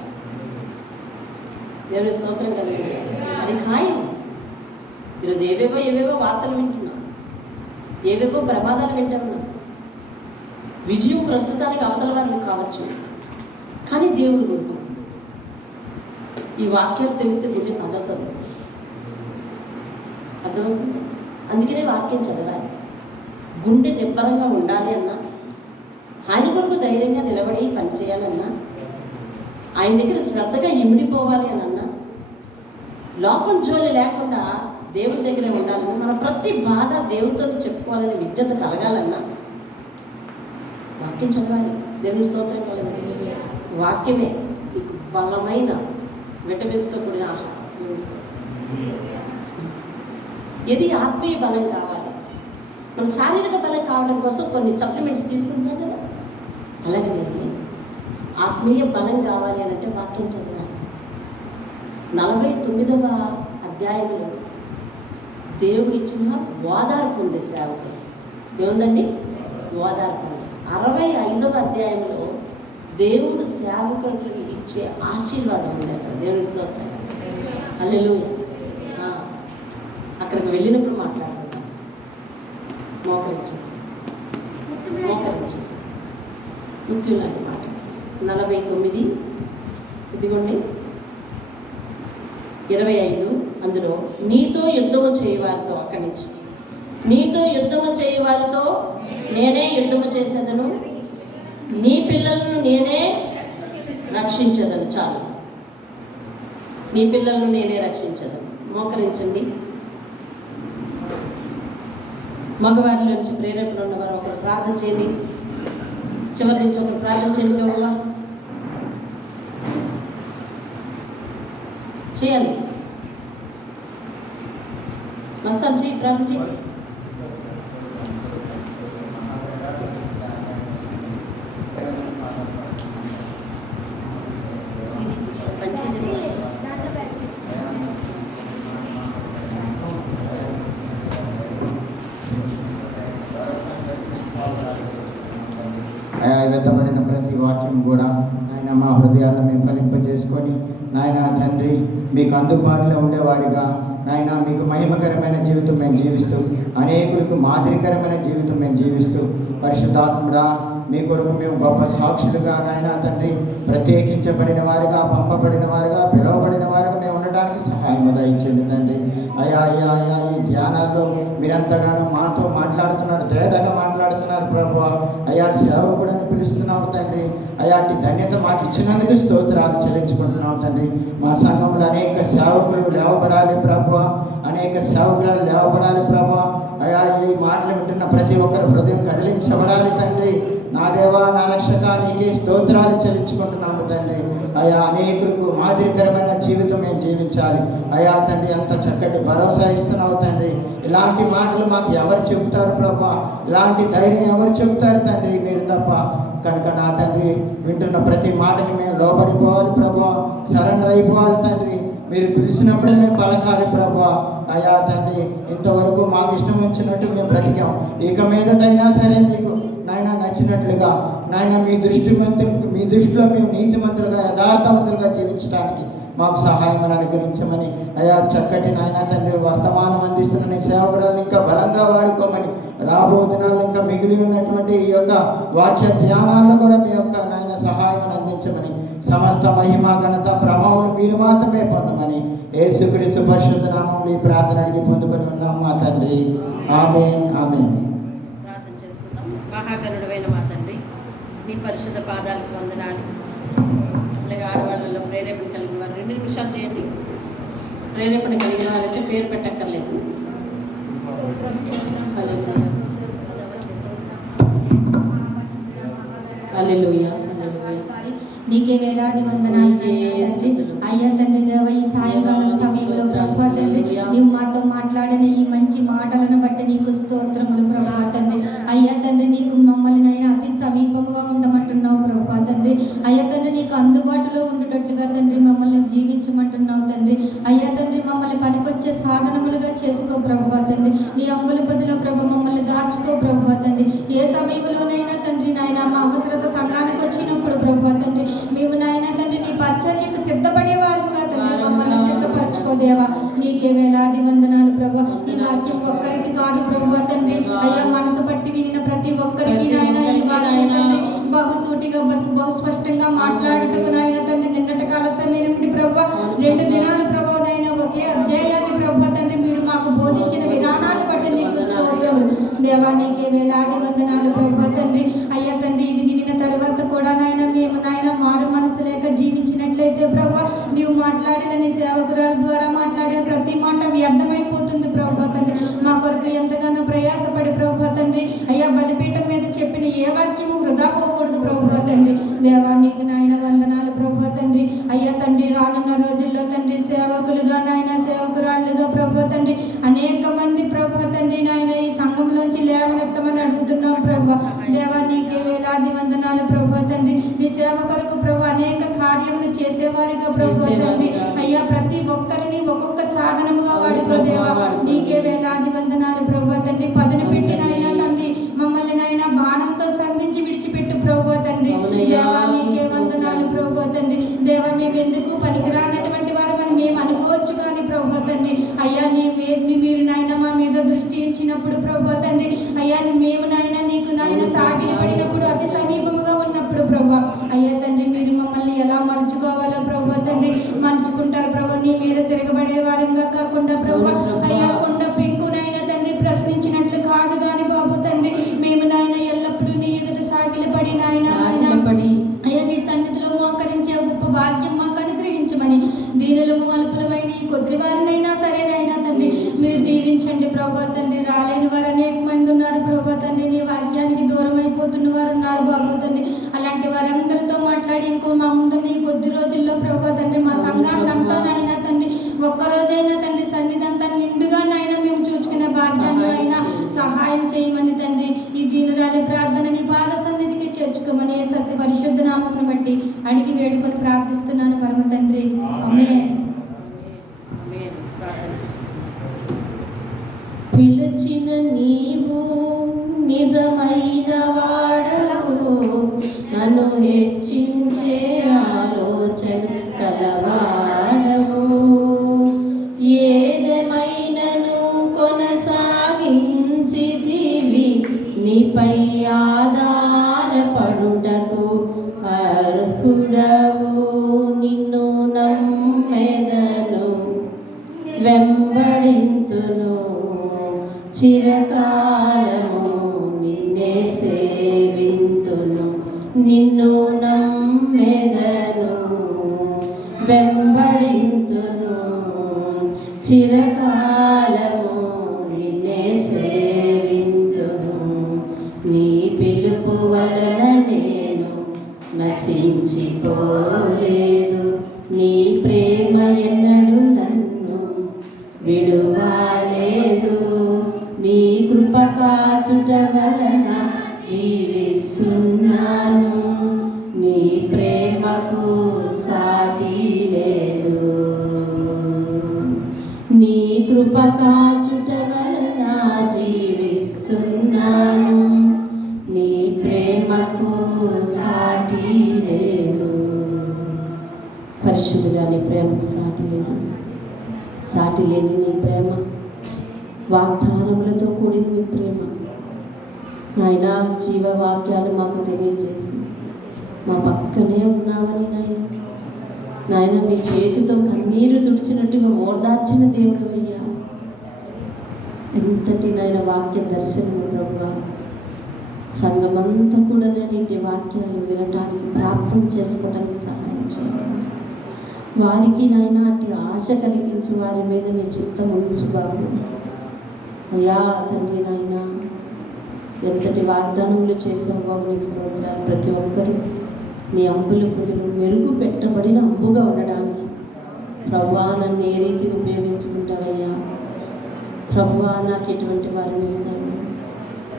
దేవుని స్తోత్రం కలిగి అది ఖాయం. ఈరోజు ఏవేవో వార్తలు వింటున్నాం, ఏవేవో ప్రమాదాలు వింటున్నాం. విజయం ప్రస్తుతానికి అవతల వారికి కావచ్చు, కానీ దేవుడు ఊరుకు. ఈ వాక్యాలు తెలిస్తే గుండె కదులుతుంది, అర్థమవుతుంది. అందుకనే వాక్యం చదవాలి. గుండె నిబ్బరంగా ఉండాలి అన్నా, ఆయన కొరకు ధైర్యంగా నిలబడి పనిచేయాలన్నా, ఆయన దగ్గర శ్రద్ధగా ఇమిడిపోవాలి అని అన్నా, లోకం జోలి లేకుండా దేవుని దగ్గరే ఉండాలన్నా, మన ప్రతి బాధ దేవునితో చెప్పుకోవాలని విజ్ఞత కలగాలన్నా వాక్యం చదవాలి. దేవుని స్తోత్రం కలగాలి. వాక్యమే మీకు బలమైన విటమిన్స్తో కూడిన ఆహారం. ఇది ఆత్మీయ బలం కావాలి. మన శారీరక బలం కావడం కోసం కొన్ని సప్లిమెంట్స్ తీసుకుంటున్నాం కదా, అలాగే ఆత్మీయ బలం కావాలి అని అంటే వాక్యం చదవాలి. 49వ అధ్యాయంలో దేవుడు ఇచ్చిన ఓదార్పు ఉంది సేవకులు. ఏముందండి? ఓదార్పు. 65వ అధ్యాయంలో దేవుడు సేవకులకు ఇచ్చే ఆశీర్వాదం ఉంది. అక్కడ దేవుని స్తోత్రం. హల్లెలూయా. అక్కడికి వెళ్ళినప్పుడు మాట్లాడుతున్నాం. మోకరించి మృత్యు లాంటి మాట. 49 ఇదిగోండి 25 అందులో నీతో యుద్ధము చేయవారితో, అక్కడి నుంచి నీతో యుద్ధము చేయవారితో నేనే యుద్ధము చేసేదను, నీ పిల్లలను నేనే రక్షించదను. చాలు, నీ పిల్లలను నేనే రక్షించదను. మోకరించండి. మగవారి నుంచి ప్రేరేపణ ఉన్నవారు ఒకరు ప్రార్థన చేయండి. చివరి నుంచి ఒకరు ప్రార్థన చేయండి. గౌరవ చేయాలి. మస్తాన్ చేయి, ప్రార్థన చేయి. వెతబడిన ప్రతి వాక్యం కూడా నాయన మా హృదయాలను మేము ఫలింపజేసుకొని, నాయన తండ్రి మీకు అందుబాటులో ఉండేవారిగా, నాయన మీకు మహిమకరమైన జీవితం మేము జీవిస్తూ, అనేకులకు మాదిరికరమైన జీవితం మేము జీవిస్తూ, పరిశుద్ధాత్ముడా మీ కొరకు మేము గొప్ప సాక్షులుగా, నాయన తండ్రి ప్రత్యేకించబడిన వారిగా, పంపబడిన వారిగా, పిలువబడిన వారిగా మేము ఉండడానికి సహాయం దయచేయండి తండ్రి. అయా ఈ ధ్యానాల్లో మీరంతగానో మాతో మాట్లాడుతున్నారు, తేటగా మాట్లాడుతున్నారు ప్రభు. అయా సేవకుడని పిలుస్తున్నావు తండ్రి. అయాటి ధన్యత మాకు ఇచ్చినందుకు స్తోత్రాలు చెల్లించుకుంటున్నావు తండ్రి. మా సంఘంలో అనేక సేవకులు లేవబడాలి ప్రభు, అనేక సేవకులు లేవబడాలి ప్రభు. అయా ఈ మాటలు వింటున్న ప్రతి ఒక్కరు హృదయం కదిలించబడాలి తండ్రి. నా దేవా, నా రక్షక, నీకే స్తోత్రాలు చెల్లించుకుంటున్నాము తండ్రి. అయా అనేకులకు మాదిరికరమైన జీవితం మేము జీవించాలి. అయా తండ్రి, అంత చక్కటి భరోసా ఇస్తున్నావు తండ్రి. ఇలాంటి మాటలు మాకు ఎవరు చెబుతారు ప్రభా? ఇలాంటి ధైర్యం ఎవరు చెబుతారు తండ్రి? మీరు తప్ప. కనుక నా తండ్రి, వింటున్న ప్రతి మాటకి మేము లోబడిపోవాలి ప్రభా, సరెండర్ అయిపోవాలి తండ్రి. మీరు పిలిచినప్పుడు మేము పలకాలి ప్రభా. అయా తండ్రి, ఇంతవరకు మాకు ఇష్టం వచ్చినట్టు మేము బ్రతికాం. ఇక మీదటైనా సరే మీకు నాయన నచ్చినట్లుగా నాయన మీ దృష్టిలో మేము నీతిమంతులుగా యథార్థవంతులుగా జీవించడానికి మాకు సహాయం అనుగ్రహించమని, అయా చక్కటి నాయన తండ్రి వర్తమానం అందిస్తున్న నీ సేవకురాలను ఇంకా బలంగా వాడుకోమని, రాబో దినాల్లో ఇంకా మిగిలి ఉన్నటువంటి ఈ యొక్క వాక్య ధ్యానాల్లో కూడా మీ యొక్క నాయన సహాయం అందించమని, సమస్త మహిమ ఘనత ప్రభావం మీరు మాత్రమే పొందమని యేసుక్రీస్తు పరిశుద్ధ నామములో ఈ ప్రార్థన అడిగి పొందుకొని ఉన్నాం మా తండ్రి. ఆమేన్, ఆమేన్. ప్రార్థన చేసుకుందాం. మహాగణుడైన మా తండ్రి, నీ పరిశుద్ధ పాదాలకు వందనాలు. అలాగే ఆడవాళ్ళలో ప్రేరేపణ కలిగిన వారు 2 నిమిషాలు చేయండి. ప్రేరేపణ కలిగిన వారంటే పేరు పెట్టక్కర్లేదు. హల్లెలూయా. నీకే వేలాది వందనాలు తండ్రి. అయ్యా తండ్రి దేవ, ఈ సాయంకాల సమయంలో ప్రభా తండ్రి, నీవు మాతో మాట్లాడిన ఈ మంచి మాటలను బట్టి నీకు స్తోత్రములు ప్రభా తండ్రి. అయ్యా తండ్రి, నీకు మమ్మల్ని అయినా అతి సమీపముగా ఉండమంటున్నావు ప్రభా తండ్రి. అయ్యా తండ్రి, నీకు అందుబాటులో ఉండేటట్లుగా తండ్రి మమ్మల్ని జీవించమంటున్నావు తండ్రి. అయ్యా తండ్రి, మమ్మల్ని పనికొచ్చే సాధనములుగా చేసుకో ప్రభా తండ్రి. నీ అంగుల బదుల ప్రభు మమ్మల్ని దాచుకో ప్రభా తండ్రి. ఏ సమయంలోనైనా తండ్రి నాయన మా అవసరత సంఘానికి వచ్చినప్పుడు ప్రభా తండ్రి, మేము నాయన తండ్రి నీ పరిచర్యకు సిద్ధపడేవారుగా తండ్రి మమ్మల్ని సిద్ధపరచుకోదేవా. నీకే వేలాది వందనాలు ప్రభా. ఈ వాక్యం ఒక్కరికి కాదు ప్రభా తండ్రి. అయ్యా మనసు పట్టి వినిన ప్రతి ఒక్కరికి నాయన ఈ వాక్యం తండ్రి బహుసూటిగా బహు స్పష్టంగా మాట్లాడుటకు నాయన తండ్రి నిన్నటి కాల సమయం నుండి ప్రభా 2 దినాలు ప్రభా నాయన ఒకే అధ్యాయాన్ని ప్రభా తండ్రి మీరు మాకు బోధించిన విధానాన్ని బట్టి నీకు స్తోత్రములు దేవా. నీకే వేలాది వందనాలు ప్రభా తండ్రి. అయ్యా తండ్రి, ఇది వినిన తర్వాత కూడా నాయన మేము నాయన మారు మనసు లేక జీవించినట్లయితే ప్రభా, నీవు మాట్లాడిన నీ సేవకురాల ద్వారా మాట్లాడిన ప్రతి మాట వ్యర్థమైపోతుంది ప్రభా తండ్రి. మా కొరకు ఎంతగానో ప్రయాసపడి ప్రభా తండ్రి అయ్యా బలిపీఠం మీద చెప్పిన ఏ వాక్యము వృధా పోకూడదు ప్రభా తండ్రి. దేవా నీకు నాయన వందనాలు ప్రభా తండ్రి. అయ్యా తండ్రి, రానున్న రోజుల్లో తండ్రి సేవకులుగా నాయన సేవకురాళ్ళుగా ప్రభా తండ్రి అనేక మంది ప్రభా తండ్రి నాయన ఈ సంఘంలోంచి లేవనెత్తమని అడుగుతున్నాం ప్రభా. దేవా నీకే వేలాది వందనాలు ప్రభా తండ్రి. నీ సేవ కొరకు ప్రభా అనేక కార్యములు చేసేవారిగా ప్రభా తండ్రి అయ్యా ప్రతి ఒక్కరిని ఒక్కొక్క సాధనముగా వాడుకో దేవా. నీకే వేలాది వందనాలు ప్రభా తండ్రి. పదును పెట్టి నాయన తండ్రి మమ్మల్ని నాయన బాణంతో సంధించి విడిచిపెట్టు ప్రభా తండ్రి. దేవా నీకే వందనాలు ప్రభా తండ్రి. దేవా మేము ఎందుకు పనికిరానటువంటి వారమని మేము అనుకోవచ్చు కానీ ప్రభా తండ్రి అయ్యా మీరు నాయన మా మీద దృష్టి ఇచ్చినప్పుడు ప్రభా తండ్రి అయ్యా మేము నాయన నీకు నాయన సాగిలి పడినప్పుడు అతి సమీపముగా ఉన్నప్పుడు ప్రభా అయ్యా తండ్రి మీరు మమ్మల్ని ఎలా మలుచుకోవాలో ప్రభా తండ్రి మలుచుకుంటారు ప్రభా. నీ మీద తిరగబడే వారంగా కాకుండా ప్రభా అయ్యా కొండ పెంకునైనా తండ్రి ప్రశ్నించినట్లు కాదు కానీ బాబు తండ్రి మేము నాయన ఎల్లప్పుడూ నీ ఎదుట సాగిలి పడి నాయన అయ్యా నీ సన్నిధిలో మోకరించే గొప్ప భాగ్యం మాకు అనుగ్రహించమని దీనులము అల్పులమైన ఈ కొద్ది వారినైనా సరేనైనా తండ్రి మీరు దీవించండి ప్రభా తండ్రి. రాలేని వారు అనేక మంది ఉన్నారు ప్రభా తండ్రి. నీ వాక్యానికి దూరం అయిపోతున్న వారు ఉన్నారు బాబు తండ్రి. అలాంటి వారందరితో మాట్లాడి ఇంకో మా ముందున్న ఈ కొద్ది రోజుల్లో ప్రభా తండ్రి మా సంఘాన్ని అంతా నాయన తండ్రి ఒక్కరోజైనా తండ్రి సన్నిధి అంతా నిండుగా నాయన మేము చూసుకునే భాగ్యాన్ని అయినా సహాయం చేయమని తండ్రి ఈ దీనురాలి ప్రార్థన నీ పాద సన్నిధికి చేర్చుకోమని సత్య పరిశుద్ధ నామమును బట్టి అడిగి వేడుకొని ప్రార్థిస్తున్నాను పరమ తండ్రి. ఆమేన్. పిలిచిన నీవు నిజమైన వాడవు, నన్ను హెచ్చించే ఆలోచన కలవాడవు. ఏదేమైనను కొనసాగించితివి, నీపై ఆధారపడుటకు అర్హుడవు. నిన్ను నమ్మెదను వెంబడించ నశించిపోలేదు. నీ ప్రేమ ఎన్నడూ నన్ను విడువలేదు. నీ కృప కాచుట వలన జీవిస్తున్నాను. నీ ప్రేమకు సాటి లేదు. నీ కృప కాచుట వలన జీవిస్తున్నాను. నీ ప్రేమకు సాటి లేదు. పరిశుద్ధుడా, నీ ప్రేమకు సాటి లేదు. సాటి లేని నీ ప్రేమ, వాగ్దానములతో కూడిన నీ ప్రేమ నాయన, జీవవాక్యాలు మాకు తెలియజేసి మా పక్కనే ఉన్నావని నాయన మీ చేతితో కన్నీరు తుడిచినట్టుగా ఓదార్చిన దేవుడు అయ్యా. ఎంతటి నాయన వాక్య దర్శనము ప్రభువా. సంఘమంతా కూడా నేను ఇంటి వాక్యాలు వినటానికి ప్రార్థన చేసుకోవడానికి సహాయం చేయాలి. వారికి నాయన అట్టి ఆశ కలిగించి వారి మీద నీ చిత్తం ఉంచు బాబు. అయ్యా తండ్రి నాయన, ఎంతటి వాగ్దానములు చేసావు బాబు, నీకు స్తోత్రాలు. ప్రతి ఒక్కరూ నీ అంబుల పొదులు మెరుగు పెట్టబడిన అంబుగా ఉండడానికి ప్రభువా నన్ను ఏ రీతిగా ఉపయోగించుకుంటావయ్యా. ప్రభువా నాకు ఎటువంటి వారిని ఇస్తావు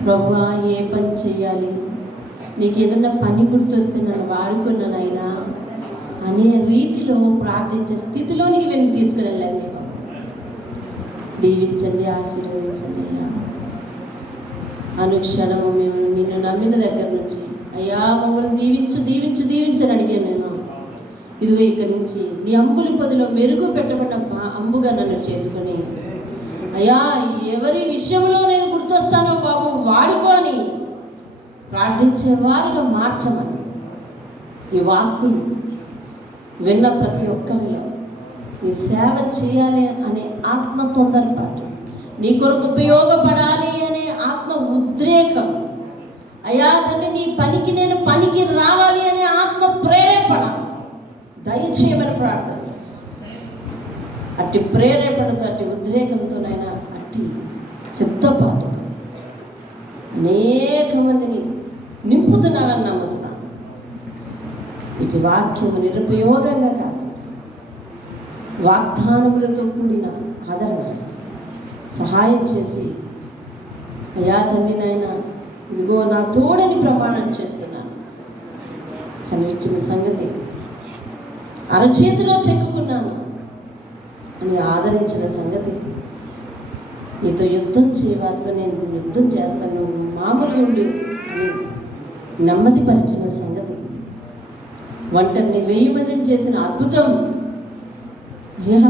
ప్రభువా, ఏ పని చేయాలి, నీకు ఏదన్నా పని గుర్తొస్తే నన్ను వాడుకున్నానైనా అనే రీతిలో ప్రార్థించే స్థితిలోనికి వెళ్ళి తీసుకుని వెళ్ళండి. దీవించండి, ఆశీర్వదించండి అయ్యా. అనుక్షణము మేము నిన్ను నమ్మిన దగ్గర నుంచి అయ్యా మమ్మల్ని దీవించు దీవించు దీవించని అడిగాను నేను. ఇదిగో ఇక్కడి నుంచి నీ అంబుల పొదిలో మెరుగు పెట్టబడిన అంబుగా నన్ను చేసుకొని అయ్యా ఎవరి విషయంలో నేను గుర్తొస్తానో బాబు వాడుకొని ప్రార్థించేవారుగా మార్చమని ఈ వాక్కులు విన్న ప్రతి ఒక్కరిలో నీ సేవ చేయాలి అనే ఆత్మ తొందరపాటు, నీ కొరకు ఉపయోగపడాలి అనే ఆత్మ ఉద్రేకం, అయ్యా తండ్రి నీ పనికి నేను పనికి రావాలి అనే ఆత్మ ప్రేరేపణ దయచేయమని ప్రార్థన. అట్టి ప్రేరేపణతో, అట్టి ఉద్రేకంతోనైనా, అట్టి సిద్ధపాటుతో అనేక మందిని నింపుతున్నావని నమ్ముతున్నాను. ఇటు వాక్యము నిరుపయోగంగా కాదు, వాగ్దానములతో కూడిన ఆదరణ సహాయం చేసి అయ్యా తండ్రి నాయన ఇదిగో నా తోడని ప్రమాణం చేస్తున్నాను. సెలవిచ్చిన సంగతి అరచేతిలో చెక్కుకున్నాను అని ఆదరించిన సంగతి, నీతో యుద్ధం చేయవారితో నేను యుద్ధం చేస్తాను, నువ్వు మామూలు ఉండు అని నెమ్మదిపరిచిన సంగతి, వంటని 1000 మందిని చేసిన అద్భుతం, అయ్యా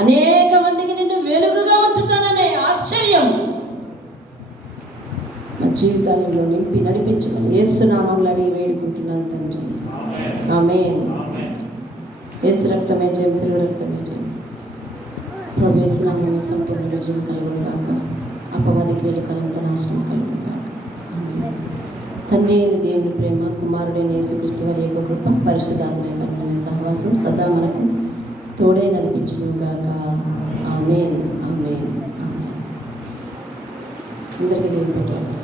అనేక మందికి నిన్ను వెలుగుగా ఉంచుతాననే ఆశ్చర్యం మా జీవితాలలో నింపి నడిపించమని యేసు నామములో అడిగి వేడుకుంటున్నాను తండ్రి. ఆమేన్. యేసు రక్తమే జయం, శిలువ రక్తమే జయం. ప్రభు యేసు నామములో సంపూర్ణ విజయం కలుగుగాక. అపవాది క్రియల కలంత నాశనం కలుగుగాక. ఆమేన్. తండ్రి అయిన దేవుని ప్రేమ, కుమారుడైన యేసుక్రీస్తు వారి యొక్క కృప, పరిశుద్ధాత్మ సహవాసం సదా మనకు తోడే నడిపించుగాక. ఆమేన్. ఆమేన్. ఆమేన్. అందరికీ దేవుని పెట్టాలి.